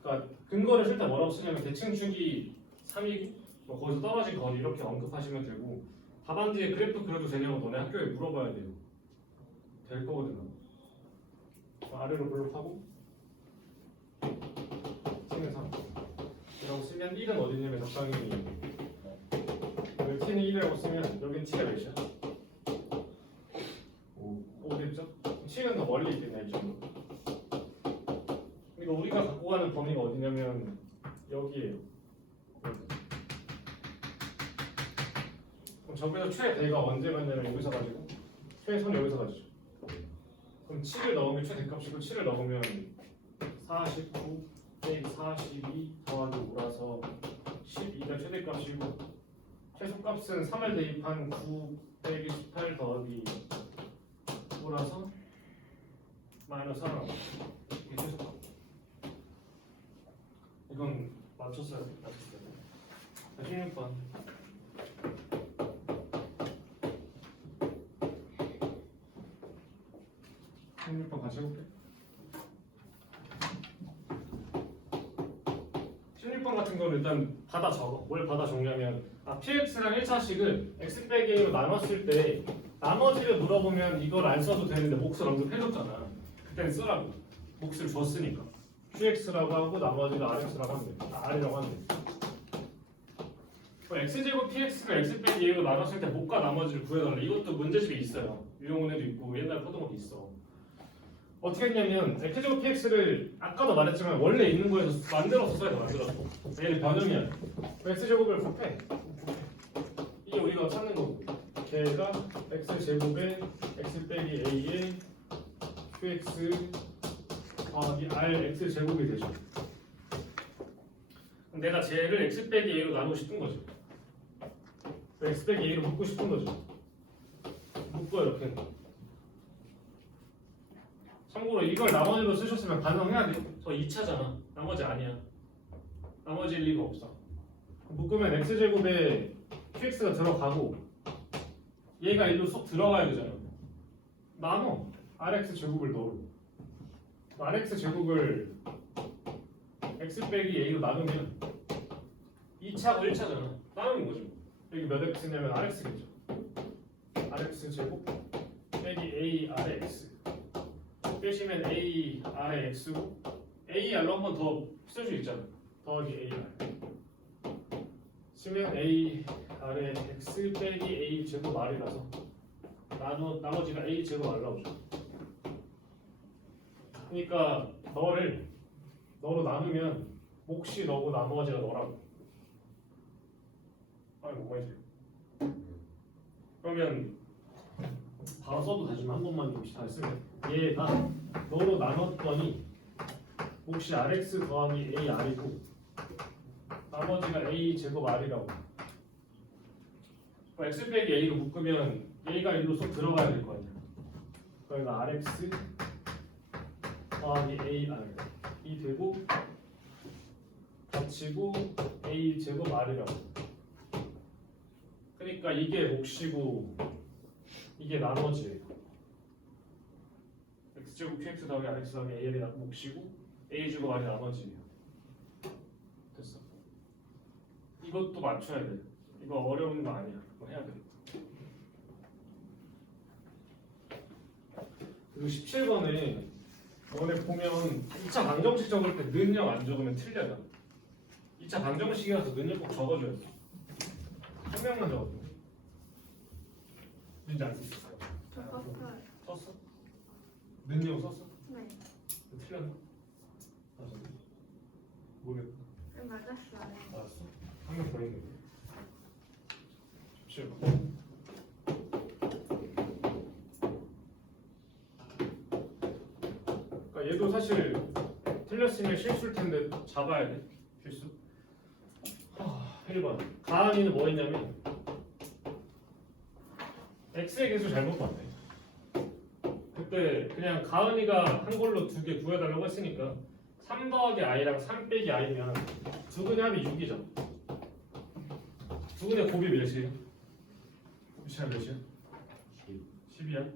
그러니까 근거를 쓸 때 뭐라고 쓰냐면 대칭축이 3이고 뭐 거기서 떨어진 거리 이렇게 언급하시면 되고 답안지에 그래프 그려도 되냐고 너네 학교에 물어봐야 돼요. 될 거거든. 아래로 블록하고 t는 3 이라고 쓰면 1은 어디냐면 적당히 여기 t는 1이라고 쓰면 여긴 t가 몇이야? 5 됐죠? t는 더 멀리 있겠네 이 정도. 그러니까 우리가 갖고 가는 범위가 어디냐면 여기에요. 그럼 저기서 최대가 언제 가냐면 여기서 가지고 최선 여기서 가지죠. 그럼 7을 넣으면 최대값이고 7을 넣으면 49 빼기 42 더하기 5라서 12가 최대값이고 최소값은 3을 대입한 9 빼기 18 더하기 5라서 마이너스 1 나오고 이게 최소값. 이건 맞췄어요. 16번. 16번 같이 해볼게. 16번 같은 거는 일단 받아 적어. 뭘 받아 적냐면 px랑 1차식을 x 빼기 a로 나눴을 때 나머지를 물어보면 이걸 안 써도 되는데 몫을 언급해줬잖아. 그때는 쓰라고. 몫을 줬으니까. qx라고 하고 나머지를 rx라고 하면 돼. r이라고 하면 돼. x제곱 px가 x 빼기 a로 나눴을 때 몫과 나머지를 구해달래. 이것도 문제집에 있어요. 유용문에도 있고 옛날 포동어도 있어. 어떻게 했냐면 x제곱 px를 아까도 말했지만 원래 있는 거에서 만들어서 써야 돼. 만들어서 얘는 변형이야. x제곱을 곱해. 이게 우리가 찾는 거고 걔가 x제곱에 x 빼기 a에 qx 더하기 r x제곱이 되죠. 그럼 내가 쟤를 x 빼기 a로 나누고 싶은 거죠. x 빼기 a로 묶고 싶은 거죠. 묶어 이렇게. 참고로 이걸 나머지로 쓰셨으면 반성해야 돼. 저 2차잖아. 나머지 아니야. 나머지일 리가 없어. 묶으면 x제곱에 qx가 들어가고 얘가 일로 쏙 들어가야 되잖아. 나눠. rx제곱을 넣어. rx제곱을 x 빼기 a로 나누면 2차가 1차잖아. 나누는 거죠. 여기 몇 x냐면 rx겠죠. rx제곱 빼기 a rx 빼시면 a r의 x고 ar로 한 번 더 쓸 수 있잖아. 더하기 ar 쓰면 a r의 x 빼기 a 제곱 r이라서 나머지가 a 제곱 r 나오죠. 그러니까 너로 나누면 몫이 너고 나머지가 너라고. 아니 뭐가 있지? 그럼 그러면 바로 써도 되지만 한 번만 봅시다. 했으면 얘가 너로 나눴더니 몫이 rx 더하기 a r이고 나머지가 a 제곱 r이라고. x 빼기 a로 묶으면 a가 1로 쏙 들어가야 될 거 아니야. 그러니까 rx 더하기 ar 이 되고 겹치고 a 제곱 r이라고. 그러니까 이게 몫이고 이게 나머지예요. x제곱 qx 더하기 rx 더하기 a이 몫이고 a 제곱 r이 나머지예요. 됐어. 이것도 맞춰야 돼. 이거 어려운 거 아니야. 이거 해야 돼. 그리고 17번에 너네 보면 2차 방정식 적을 때 는영 안 적으면 틀려요. 2차 방정식이라서 는영 꼭 적어줘야 돼. 한 명만 적어도 돼. 문제 안 썼어? 적었어요. 썼어? 는영 썼어? 네. 틀렸나? 맞아. 모르겠다. 맞았어요. 알았어. 한 명 더 있는데. 17번. 그러니까 얘도 사실 틀렸으면 실수일 텐데 잡아야 돼. 실수. 1번. 가은이는 뭐 했냐면 x의 개수 잘못 봤네. 그때 그냥 가은이가 한 걸로 두 개 구해달라고 했으니까 3 더하기 i랑 3 빼기 i면 두근의 합이 6이죠. 두근의 곱이 몇이에요? 몇이야? 10이야?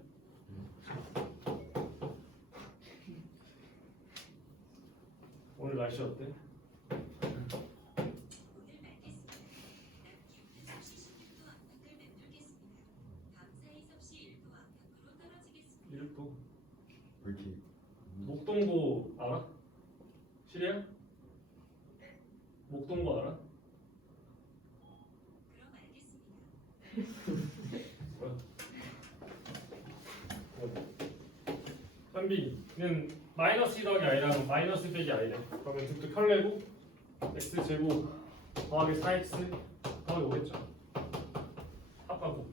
오늘 날씨 어때? 일도 왜 이렇게 목동고 알아? 시리야? 목동고 알아? 뭐야? 현빈이는 마이너스 2 더하기 i랑 마이너스 빼기 i래. 그러면 득득 혈내고 x 제곱 더하기 4x 더하기 5겠죠. 합하고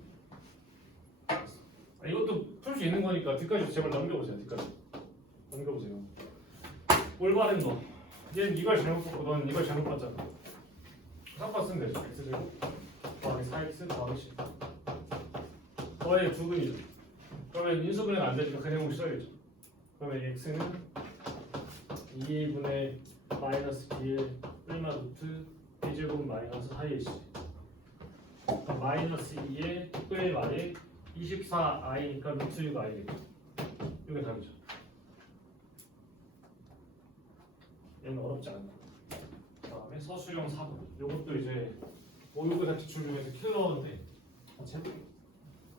이것도 풀 수 있는 거니까 뒤까지 제발 넘겨보세요. 뒤까지 넘겨보세요. 올바른 거. 얘는 이걸 잘못 봤고 넌 이걸 잘못 봤잖아. 섞어 쓰면 되죠. x 제곱 더하기 4x 더하기 10 거의 두근이죠. 그러면 인수분해가 안 되니까 그냥 몫 써야겠죠. 그러면 x는 2분의 마이너스 b의 얼마 루트 b제곱 마이너스 4ac 마이너스 2의 뿔 말에 24i니까 루트 6i 이게 답이죠. 얘는 어렵지 않아. 다음에 서술형 4번. 이것도 이제 모의고사 기출 중에서 킬러인데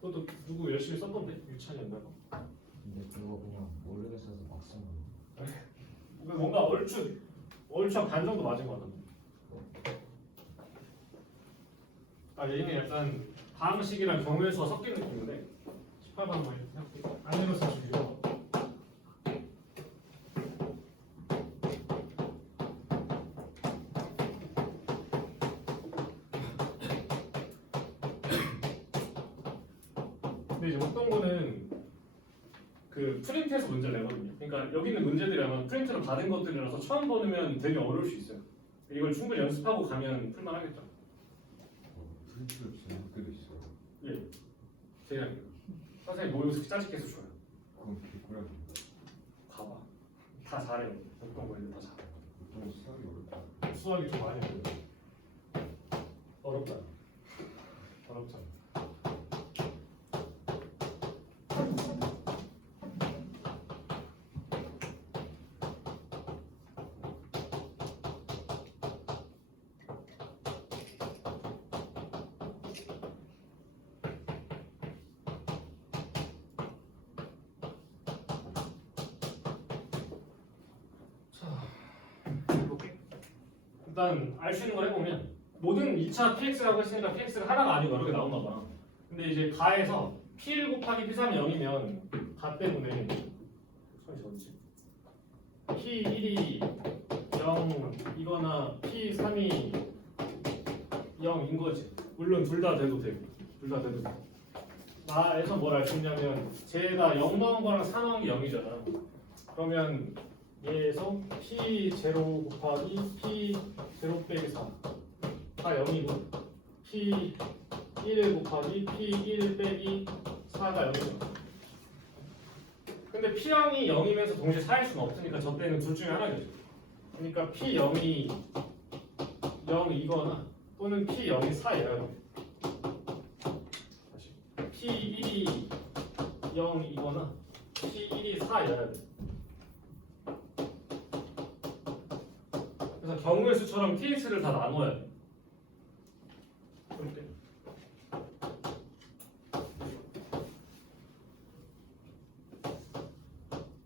그것도 누구 열심히 썼던데 유찬이었나 봐. 근데 그거 그냥 모르겠어서 막 쓰는 뭔가 얼추 반 정도 맞은 거 같은데. 아 얘는 약간 방식이랑 정밀수가 섞이는 느낌인데 18번 한번 해볼게요. 안 읽었으면 좀 읽어. 근데 이제 어떤 거는 그 프린트해서 문제를 내거든요. 그러니까 여기 있는 문제들이 아마 프린트로 받은 것들이라서 처음 보면 되게 어려울 수 있어요. 이걸 충분히 연습하고 가면 풀만하겠죠. 프린트를 제목도 있어요. 예, 제가 선생님 모의고사 짜집게 해서 줘요. 그건 개꿀이야. 봐봐, 다 잘해요. 어떤 거에는 다 잘해. 보통 수학이 어렵다. 수학이 좀 많이 어려워. 어렵다. 어렵잖아. 일단 알 수 있는 걸 해보면 모든 2차 px라고 했으니까 px가 하나가 아니고 여러 개 나오나 봐. 근데 이제 가에서 p1 곱하기 p3이 0이면 가 때문에 소리 저지 p1이 0이거나 p3이 0인 거지. 물론 둘 다 돼도 되고 둘 다 돼도 되고 나에서 뭘 알 수 있냐면 쟤가 0 넣은 거랑 4 넣은 게 0이잖아. 그러면 얘에서 P0 곱하기 P0 빼기 4 다 0이고 P1 곱하기 P1 빼기 4가 0이죠. 근데 P0이 0이면서 동시에 4일 수는 없으니까 저 때는 둘 중에 하나겠죠. 그러니까 P0이 0이거나 또는 P0이 4예요. 다시 P1이 0이거나 P1이 4여야 돼. 그래서 경우의 수처럼 TX를 다 나눠야 돼. 이렇게.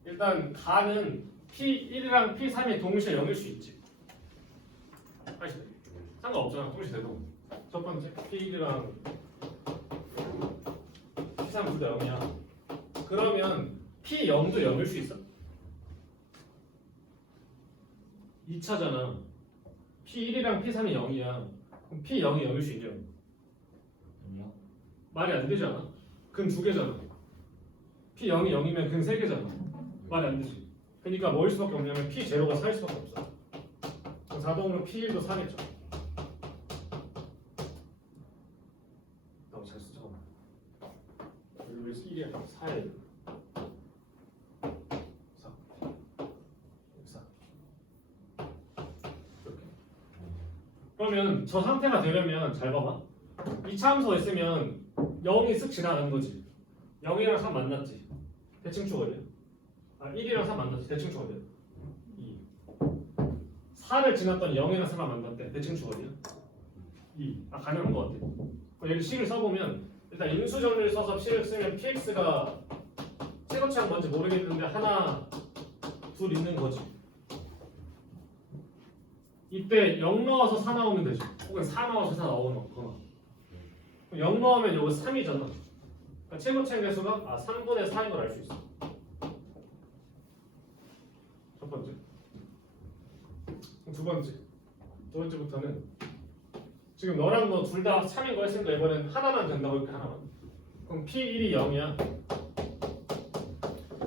일단 가는 P1이랑 P3이 동시에 0일 수 있지. 아시죠? 상관없잖아. 동시에 돼도. 첫 번째 P1이랑 P3 둘 다 0이야. 그러면 P0도 0일 수 있어? 2차잖아. P1이랑 P3이 0이야. 그럼 P0이 0일 수 있냐고. 아니요. 말이 안 되잖아. 근 두 개잖아. P0이 0이면 근 세 개잖아. 말이 안 되지. 그러니까 뭐일 수밖에 없냐면 P0가 4일 수밖에 없어. 그럼 자동으로 P1도 4겠죠. 너무 잘 쓰. 잠깐만. 여기서 1이야. 4에 4. 이렇게. 그러면 저 상태가 되려면 잘 봐봐. 이차 함수가 있으면 0이 쓱 지나가는 거지. 0이랑 3 만났지. 대칭축 어디야? 1이랑 3 만났지. 대칭축 어디야? 2. 4를 지났더니 0이랑 3을 만났대. 대칭축 어디야? 2. 가능한 거 같아. 그럼 여기 식을 써보면 일단 인수정리를 써서 식을 쓰면 px가 최고치가 뭔지 모르겠는데 하나, 둘 있는 거지. 이때 0 넣어서 4 나오면 되죠. 혹은 4 넣어서 4 나오거나. 0 넣으면 여기 3이잖아. 그러니까 최고차의 개수가 3분의 4인 걸 알 수 있어. 첫 번째. 두 번째. 두 번째부터는 지금 너랑 너 둘 다 3인 거 했으니까 이번엔 하나만 된다고 이렇게 하나만. 그럼 P1이 0이야.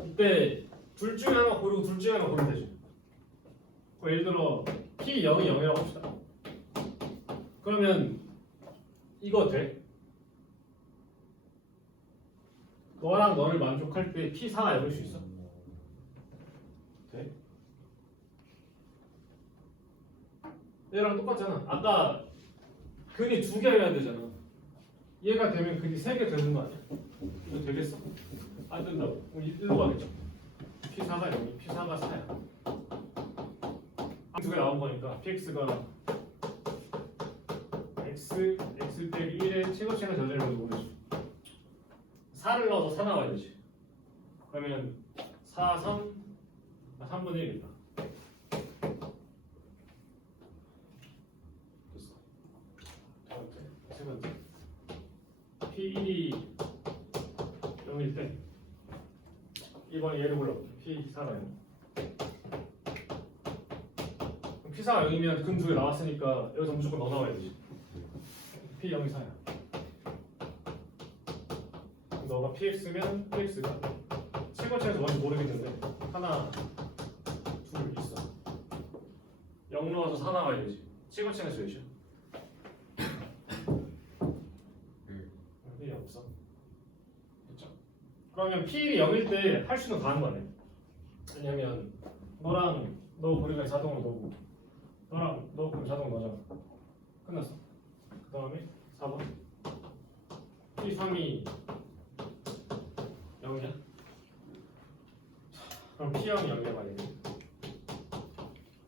이때 둘 중에 하나 고르고 둘 중에 하나 고르면 되죠. 예를 들어 P0이 0이라고 합시다. 그러면 이거 돼? 너랑 너를 만족할 때 P4가 0일 수 있어? 돼? 얘랑 똑같잖아. 아까 근이 두 개여야 되잖아. 얘가 되면 근이 세 개 되는 거 아니야? 이거 되겠어? 안 된다고. 그럼 일로 가겠죠. P4가 0이 P4가 4야. 두 개 나온 거니까 PX가 X 빼기 1의 최고치는 저절로 모르지. 4를 넣어서 4 나와야 되지. 그러면 4, 3분의 1이다. 됐어. 세 번째. P1이 0일 때 이번에 얘를 골라볼게. P4가 0. P4가 0이면 근 두 개 나왔으니까 여기서 무조건 넣어 나와야 되지. P0이 4야. 너가 PX면 PX가 최고치에서 뭔지 모르겠는데 하나, 둘 있어. 0 넣어서 4 나와야 되지. 최고치에서 몇이야? 1이 없어. 됐죠? 그러면 P1이 0일 때 할 수는 다 하는 거네. 왜냐면 너랑 너 고리가 자동으로 넣고 너랑 너 고리 자동 넣잖아. 끝났어. 그 다음에 4번 P3이 0이야? 그럼 P0이 0이야 말이야.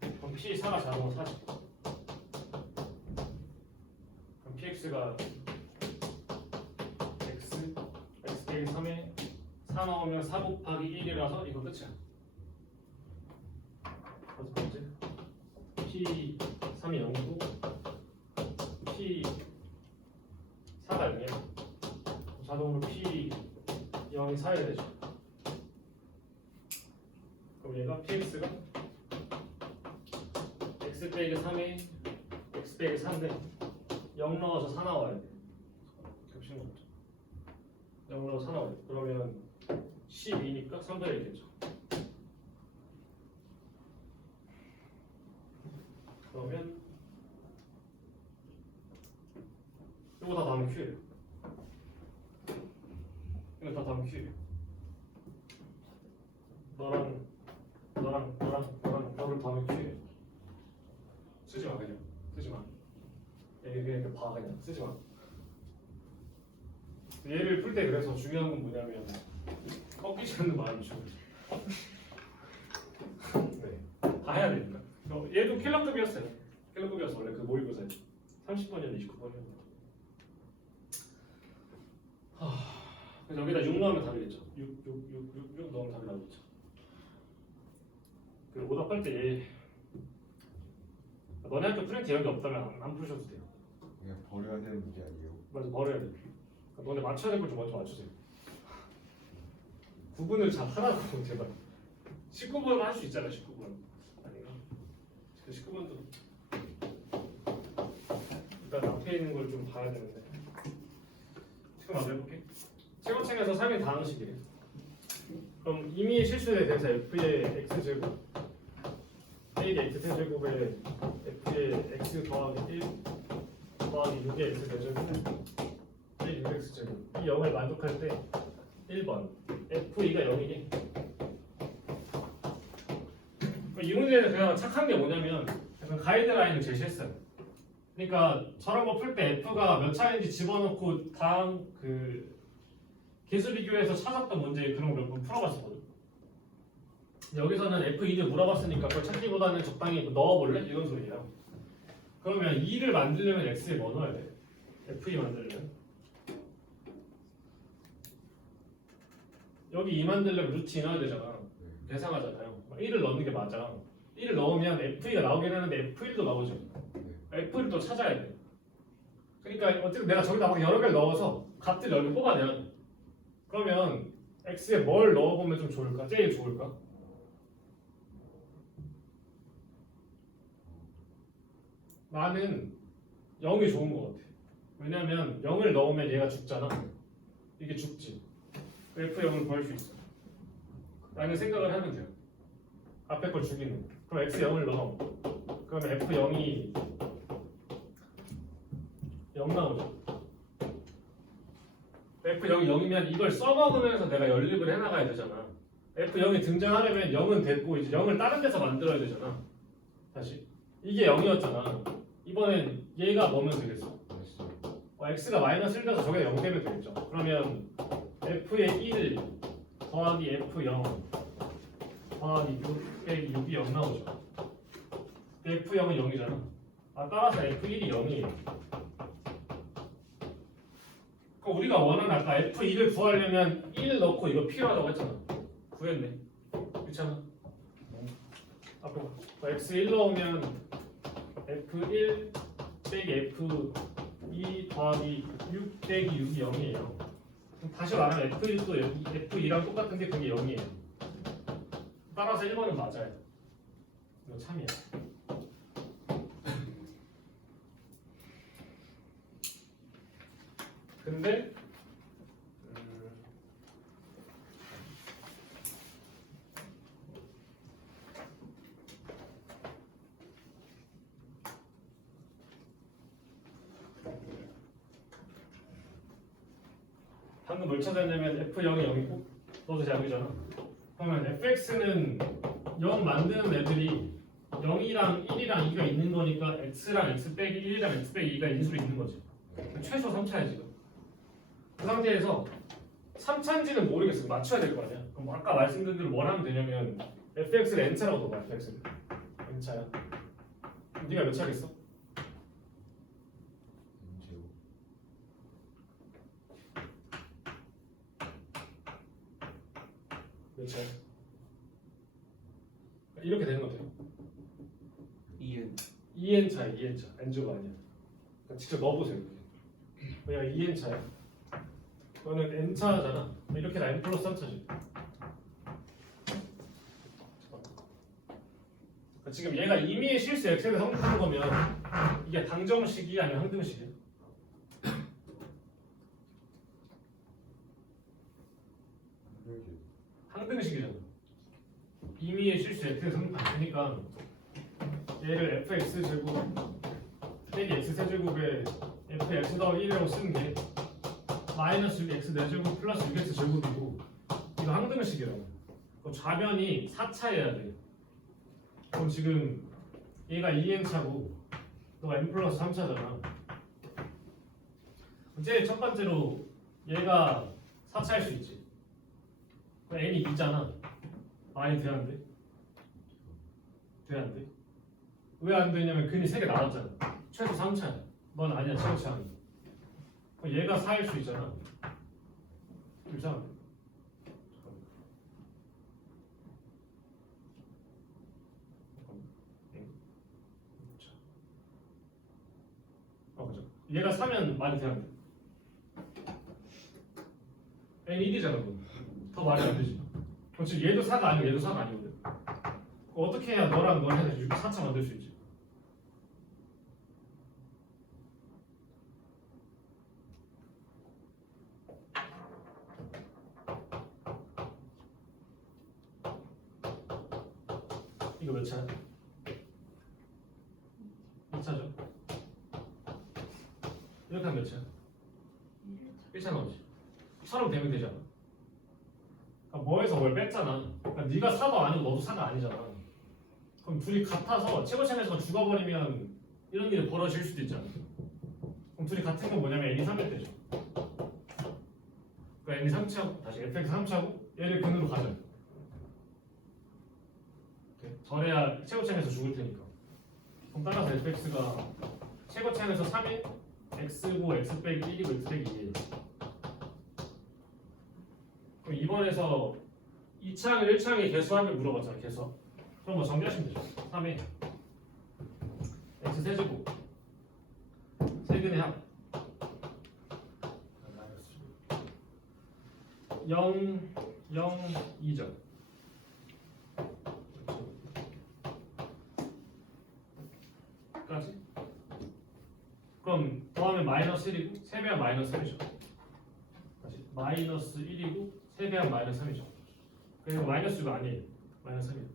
그럼 P4가 자동으로 4지. 그럼 PX가 X 빼기 3에 4 나오면 4 곱하기 1이라서 이거 끝이야. 다섯 번째 P3이 0이고 P4가 0이야. 자동으로 P0이 4야 되죠. 그럼 얘가 PX가 X 빼기 3에 X 빼기 4인데 0 넣어서 4 나와야 돼. 겹치는 거 없죠. 0으로 4 나와요. 그러면 12니까 3분의 1겠죠. 그러면 이거 다 다음 Q예요. 이거 다 다음 Q예요. 너를 다음에 Q예요. 쓰지 마 그냥. 쓰지 마. 그냥 봐 그냥. 쓰지 마. 얘를 풀 때 그래서 중요한 건 뭐냐면 꺾이지 않는 마음이 중요해요. 네, 다 해야 되니까. 얘도 킬러급이었어요. 킬러급이었어 원래 그 모의고사에 30번이었나 29번이었나. 그래서 여기다 6 넣으면 답이겠죠. 6 넣으면 답이 나오겠죠. 그 오답할 때 얘 너네 학교 프렌트 여기 없다면 안 푸셔도 돼요. 그냥 버려야 되는 문제 아니에요? 맞아 버려야 돼. 너네 맞춰야 될 걸 좀 먼저 맞추세요. 구분을 잘 하라고 제발. 19번은 할 수 있잖아 19번. 아닌가? 그 19번도 일단 앞에 있는 걸 좀 봐야 되는데. 지금 먼저 해볼게. 최고층에서 3인 다항식이래. 그럼 이미 실수에 대해서 f의 x제곱 a의 x 세제곱에 f의 x 더하기 1 더하기 6의 x 대제곱 1 6x제곱 이 0을 만족할 때 1번 f2가 0이니 이 문제는 그냥 착한 게 뭐냐면 약간 가이드라인을 제시했어요. 그러니까 저런 거 풀 때 f가 몇 차인지 집어넣고 다음 그 개수 비교해서 찾았던 문제 그런 거 몇 번 풀어봤었거든. 여기서는 f2를 물어봤으니까 그걸 찾기보다는 적당히 넣어볼래? 이런 소리예요. 그러면 2를 만들려면 x에 뭐 넣어야 돼? f2 만들려면 여기 2 만들려면 루트 2 넣어야 되잖아. 계산하잖아요. 1을 넣는 게 맞아. 1을 넣으면 f2가 나오긴 하는데 f1도 나오죠. f1을 또 찾아야 돼. 그러니까 어쨌든 내가 저기다 막 여러 개를 넣어서 값들 여기 뽑아내야 돼. 그러면 x에 뭘 넣어보면 좀 좋을까? 제일 좋을까? 나는 0이 좋은 것 같아. 왜냐면 0을 넣으면 얘가 죽잖아. 이게 죽지. f0을 구할 수 있어. 라는 생각을 하면 돼요. 앞에 걸 죽이는 거. 그럼 x0을 넣어. 그러면 f0이 0 나오죠. f0이 0이면 이걸 써먹으면서 내가 연립을 해나가야 되잖아. f0이 등장하려면 0은 됐고 이제 0을 다른 데서 만들어야 되잖아. 다시. 이게 0이었잖아. 이번엔 얘가 뭐면 되겠어? x가 마이너스 1 돼서 저게 0 되면 되겠죠. 그러면 f의 1 더하기 f0 더하기 6 빼기 6이 0 나오죠. f0은 0이잖아. 따라서 f1이 0이에요. 그럼 우리가 원하는 아까 f2를 구하려면 1 넣고 이거 필요하다고 했잖아. 구했네. 그렇잖아. 앞에 봐. x1 넣으면 f1 빼기 f2 더하기 6 빼기 6이 0이에요. 그럼 다시 말하면 f1도 여기 f2랑 똑같은 게 그게 0이에요. 따라서 1번은 맞아요. 이거 참이야. 근데 방금 뭘 찾았냐면 f0이 0이고 너도 제압이잖아. 그러면 fx는 0 만드는 애들이 0이랑 1이랑 2가 있는 거니까 x랑 x 빼기 1이랑 x 빼기 2가 인수로 있는 거지. 최소 3차야 지금. 그 상태에서 3차인지는 모르겠어. 맞춰야 될 거 아니야. 그럼 아까 말씀드린 대로 뭘 하면 되냐면 fx를 n차라고 둬봐. fx를 n차야. 그럼 네가 몇 차겠어? 몇 차야? 이렇게 되는 거 돼요. 2n 차야. 2n 차. n제곱 아니야. 그러니까 직접 넣어보세요. 왜냐 2n 차야. 그거는 n 차잖아. 이렇게 n 플러스 3차지. 지금 얘가 임의의 실수 x를 성립하는 거면 이게 당정식이 아니면 항등식이야. 항등식. 항등식이잖아. 임의의 실수 fx는 봤으니까 얘를 fx 제곱 빼기 x 세제곱에 fx 더하기 1이라고 쓰는 게 마이너스 6x 4제곱 플러스 6x 제곱이고 이거 항등식이라고. 그럼 좌변이 4차여야 돼. 그럼 지금 얘가 2n차고 너가 n 플러스 3차잖아. 제일 첫 번째로 얘가 4차일 수 있지. 그럼 n이 2잖아. 많이 돼야 안 돼? 돼야 안 돼? 왜 안 되냐면 근이 3개 나왔잖아. 최소 3차야. 넌 아니야, 최고차는. 그럼 얘가 4일 수 있잖아. 이상한데? 그죠. 얘가 4면 말이 돼야 안 돼. n이 1이잖아. 더 말이 안 되지. 그럼 지금 얘도 4가 아니고 얘도 4가 아니거든. 어떻게 해야 너랑 너랑 해서 4차 만들 수 있지? 이거 몇 차야? 2차죠? 이렇게 하면 몇 차야? 1차 나오지. 서로 되면 되잖아. 그러니까 뭐에서 뭘 뺐잖아. 그러니까 네가 4도 아니고 너도 4가 아니잖아. 그럼 둘이 같아서 최고차에서 죽어버리면 이런 일이 벌어질 수도 있잖아. 그럼 둘이 같은 건 뭐냐면 n이 3일 때죠. 그러니까 n이 3차고 다시 fx 3차고 얘를 근으로 가져. 저래야 최고차에서 죽을 테니까. 그럼 따라서 fx가 최고차에서 3일 x고 x 빼기 1이고 x 빼기 2예요. 그럼 이번에서 2창을 1창의 개수합을 물어봤잖아. 개수합. 그럼 뭐 정리하시면 되죠. 3에 x 세제곱 세근의 합 0, 0, 2죠. 까지. 그럼 더하면 마이너스 1이고 세배하면 마이너스 3이죠. 다시 마이너스 1이고 세배하면 마이너스 3이죠. 그리고 마이너스가 아니에요. 마이너스 3이에요.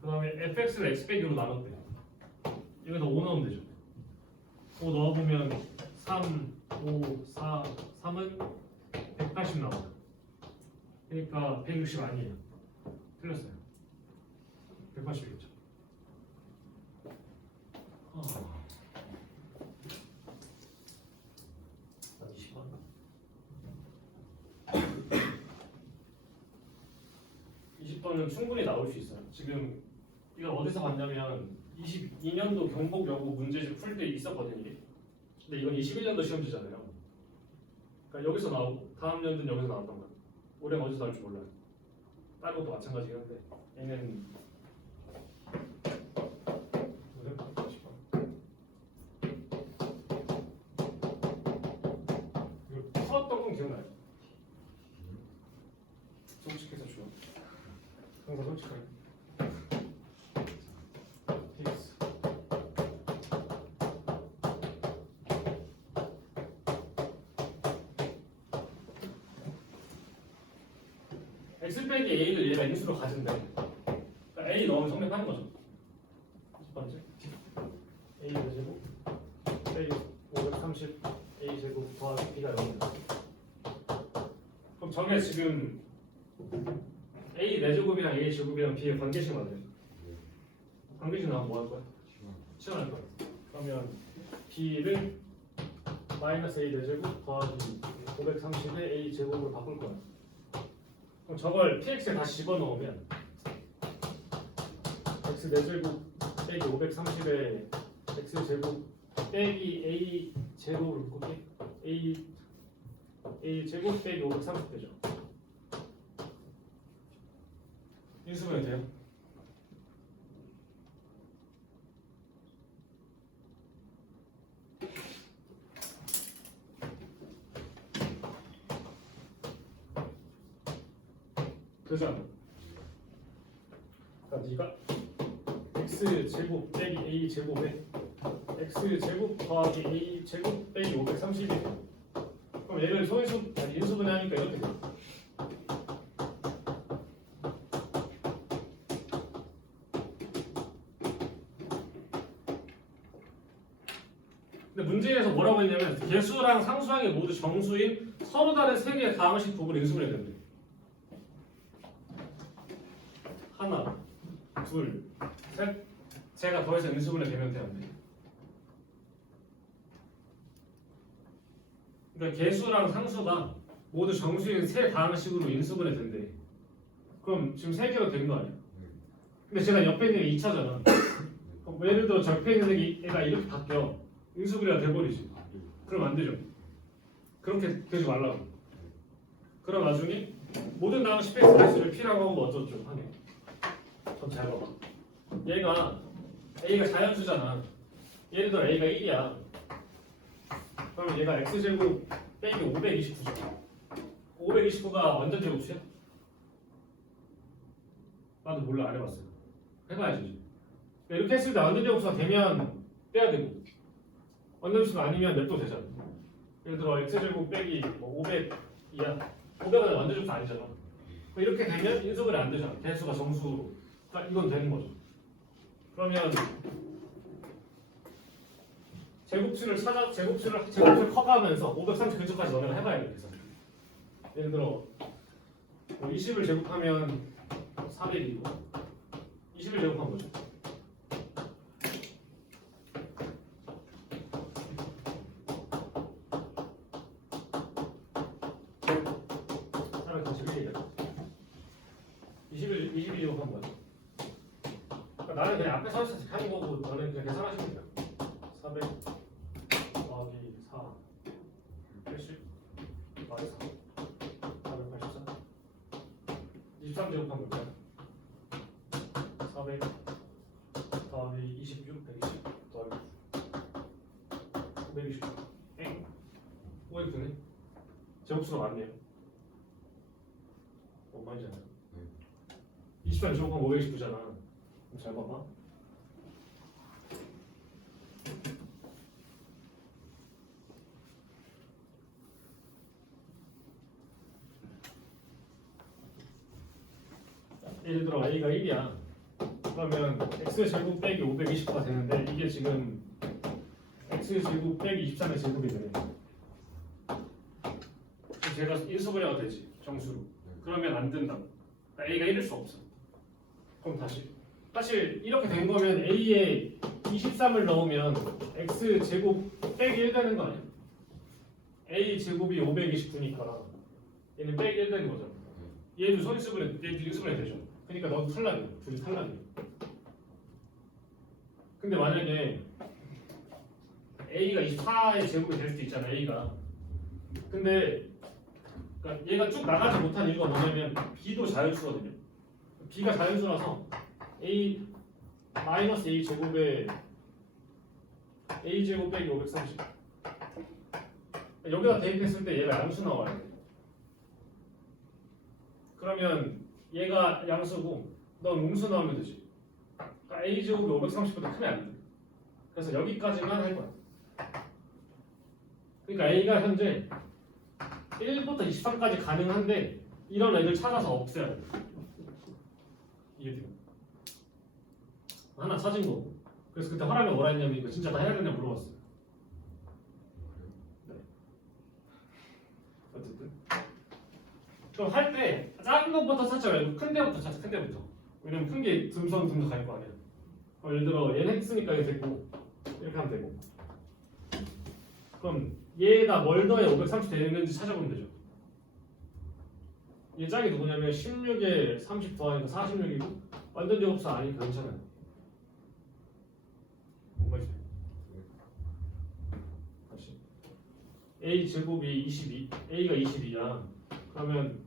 그 다음에 fx를 x 빼기로 나눴대. 여기다 5 넣으면 되죠. 5 넣어보면 3, 5, 4, 3은 180 나와요. 그러니까 160 아니에요. 틀렸어요. 180이겠죠. 한 20번. 는 충분히 나올 수 있어요. 지금 이걸 어디서 봤냐면 22년도 경복 연구 문제집 풀 때 있었거든요. 이게. 근데 이건 21년도 시험지잖아요. 그러니까 여기서 나오고 다음 연도는 여기서 나왔던 거예요. 올해는 어디서 나올지 몰라요. 다른 것도 마찬가지긴 한데 얘는 이거 풀었던 건 기억나요? 솔직해서 좋아. 항상 솔직하게. 필수. x 빼기 a를 얘가 인수로 가진대. 그러니까 a 넣으면 성립하는 거죠. 첫 번째 a 제곱 빼기 530 a 제곱 더하기 b가 0이다. 그럼 저게 지금 a 4제곱이랑 a 제곱이랑 b의 관계식 맞아요? 관계식 나오면 뭐 할 거야? 시원할 거야. 그러면 b를 마이너스 a 4제곱 더하기 530의 a 제곱으로 바꿀 거야. 그럼 저걸 px에 다시 집어넣으면 x 4제곱 빼기 530의 x 제곱 빼기 a 제곱을 바꿀게. a 제곱 빼기 530 되죠. 인수분해 돼요? 되잖아. 그러니까 네가 x 제곱 빼기 a 제곱에 x 제곱 더하기 a 제곱 빼기 530이 돼. 그럼 얘를 소인수 아니 인수분해하니까 이렇게 돼. 문제에서 뭐라고 했냐면 개수랑 상수항이 모두 정수인 서로 다른 세 개의 다항식 부분을 인수분해 된대. 하나, 둘, 셋. 제가 더해서 인수분해 되면 되는데. 그러니까 개수랑 상수가 모두 정수인 세 다항식으로 인수분해 된대. 그럼 지금 세 개로 된 거 아니야? 근데 제가 옆에 있는 게 2차잖아. 그럼 예를 들어 옆에 있는 애가 이렇게 바뀌어. 인수분해가 돼버리지. 그럼 안 되죠. 그렇게 되지 말라고. 그럼 나중에 모든 다항 스페이스 개수를 P라고 하고 어쩌죠 하네. 그럼 잘 봐봐. 얘가 A가 자연수잖아. 예를 들어 A가 1이야. 그러면 얘가 X제곱 빼기 529죠. 529가 완전 제곱수야? 나도 몰라, 안 해봤어. 해봐야지. 이렇게 했을 때 완전 제곱수가 되면 빼야 되고 완전 제곱수가 아니면 냅둬도 되잖아. 예를 들어 X제곱 빼기 500이야. 500은 완전 제곱수 아니잖아. 이렇게 되면 인수분해 안 되잖아. 개수가 정수로. 그러니까 이건 되는 거죠. 그러면 제곱수를 커가면서 530 근처까지 너네가 해봐야 돼. 그래서 예를 들어 20을 제곱하면 400이고 20을 제곱하면 뭐죠? 나는 그냥 앞에 서서 하는 거고 너는 그냥 계산하시면 돼요. 400 더하기 4 80 더하기 4 484 23 제곱하면 뭘까요? 400 더하기 26 120 더하기 520 엥? 500네 제곱수가 많네요. 얼마잖아요? 20번 제곱하면 529잖아. 잘 봐봐. 예를 들어 A가 1이야. 그러면 X제곱 빼기 529가 되는데 이게 지금 X제곱 빼기 23의 제곱이 되네. 제가 인수분해가 되지. 정수로. 그러면 안 된다. 그러니까 A가 1일 수 없어. 그럼 다시. 사실 이렇게 된 거면 A에 23을 넣으면 X제곱 빼기 1 되는 거 아니야? A제곱이 529니까 얘는 빼기 1 되는 거잖아. 얘도 선수분해, 얘도 인수분해 되죠. 그러니까 너도 탈락이야. 둘이 탈락이야. 근데 만약에 A가 24의 제곱이 될 수도 있잖아. A가. 근데 그러니까 얘가 쭉 나가지 못한 이유가 뭐냐면 B도 자연수거든요. B가 자연수라서 A 마이너스 A 제곱에 A 제곱 빼기 530 여기다 대입했을 때 얘가 양수 나와요. 그러면 얘가 양수고 넌 음수 나오면 되지. 그러니까 A 제곱이 530보다 크면 안 돼. 그래서 여기까지만 할 거야. 그러니까 A가 현재 1부터 23까지 가능한데 이런 애들 찾아서 없애야 돼. 이해돼요? 하나 찾은 거고. 그래서 그때 화람이 뭐라 했냐면 이거 진짜 다 해야 되냐 물어봤어요. 네. 어쨌든 그럼 할 때 작은 것부터 찾지 말고 큰 데부터 찾자. 큰 데부터. 왜냐면 큰 게 듬성듬성 갈 거 아니야. 예를 들어 얘는 했으니까 이게 됐고 이렇게 하면 되고. 그럼 얘가 뭘 더해 530 되는지 찾아보면 되죠. 얘 짝이 누구냐면 16에 30 더하니까 46이고 완전 제곱수 아니니까 괜찮아요. 다시 A 제곱이 22, A가 22야. 그러면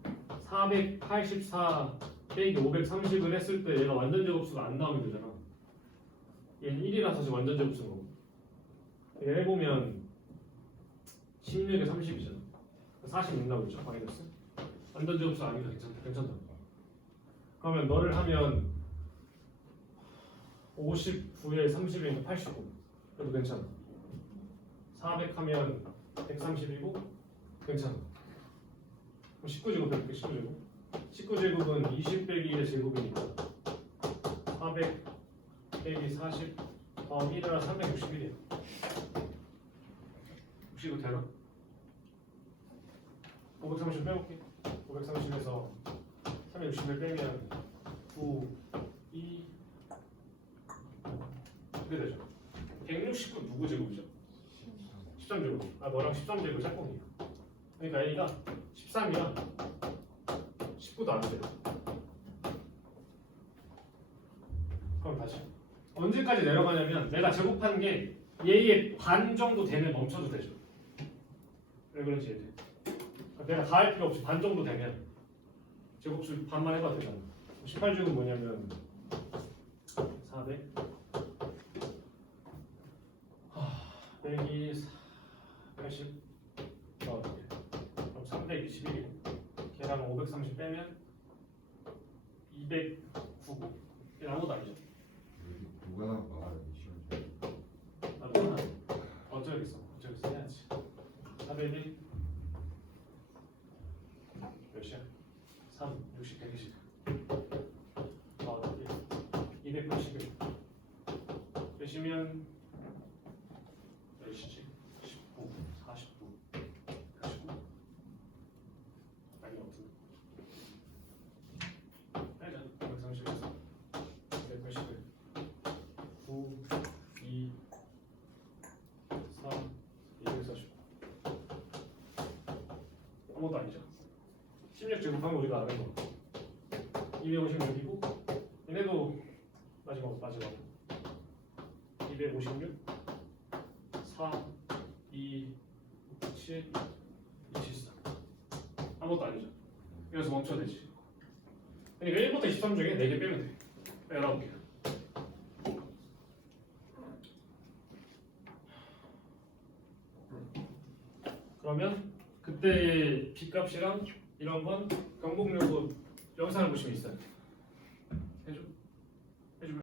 484 빼기 530을 했을 때 얘가 완전 제곱수가 안 나오면 되잖아. 얘는 1이라서 지금 완전 제곱수인 거고. 얘 해보면 16에 30이잖아. 46 나오겠죠? 마이너스. 완전 제곱수 아니니까 괜찮다. 그러면 너를 하면 59에 30이니까 89. 그래도 괜찮아. 400 하면 130이고 괜찮아. 그럼 19제곱 해볼게. 19제곱. 19제곱은 20 빼기 1의 제곱이니까 400 빼기 40 더하기 1이라 361이야. 혹시 이거 되나? 530 빼볼게. 530에서 360을 빼면 9, 2 이렇게 되죠. 169 누구 제곱이죠? 13제곱. 아 너랑 13제곱 짝꿍이야. 그러니까 A가 13이야. 19도 안 돼. 그럼 다시 언제까지 내려가냐면 내가 제곱한 게 얘의 반 정도 되면 멈춰도 되죠. 왜 그런지 이해돼. 내가 다 할 필요 없이 반 정도 되면 제곱수 반만 해봐도 되잖아. 18제곱 뭐냐면 400 빼기 80 그럼 321이고 걔랑 530 빼면 209고 이게 아무것도 아니죠. 누가 나와요 시험 나도 어쩌겠어 해야지. 400이 몇이야? 3, 60, 120 281 빼시면 몇이지? 19, 49 19 아니 없어 빼자. 530에서 281 9, 2 3, 249 아무것도 아니죠. 16 제곱하면 우리가 아는 거 256이고 얘네도 마지막 256 4 2 7 24 아무것도 아니죠. 그래서 멈춰야 되지. 그러니까 1부터 23 중에 4개 빼면 돼. 19개. 그러면 그때 B값이랑 이런 건 경복요구 영상을 보시면 있어요.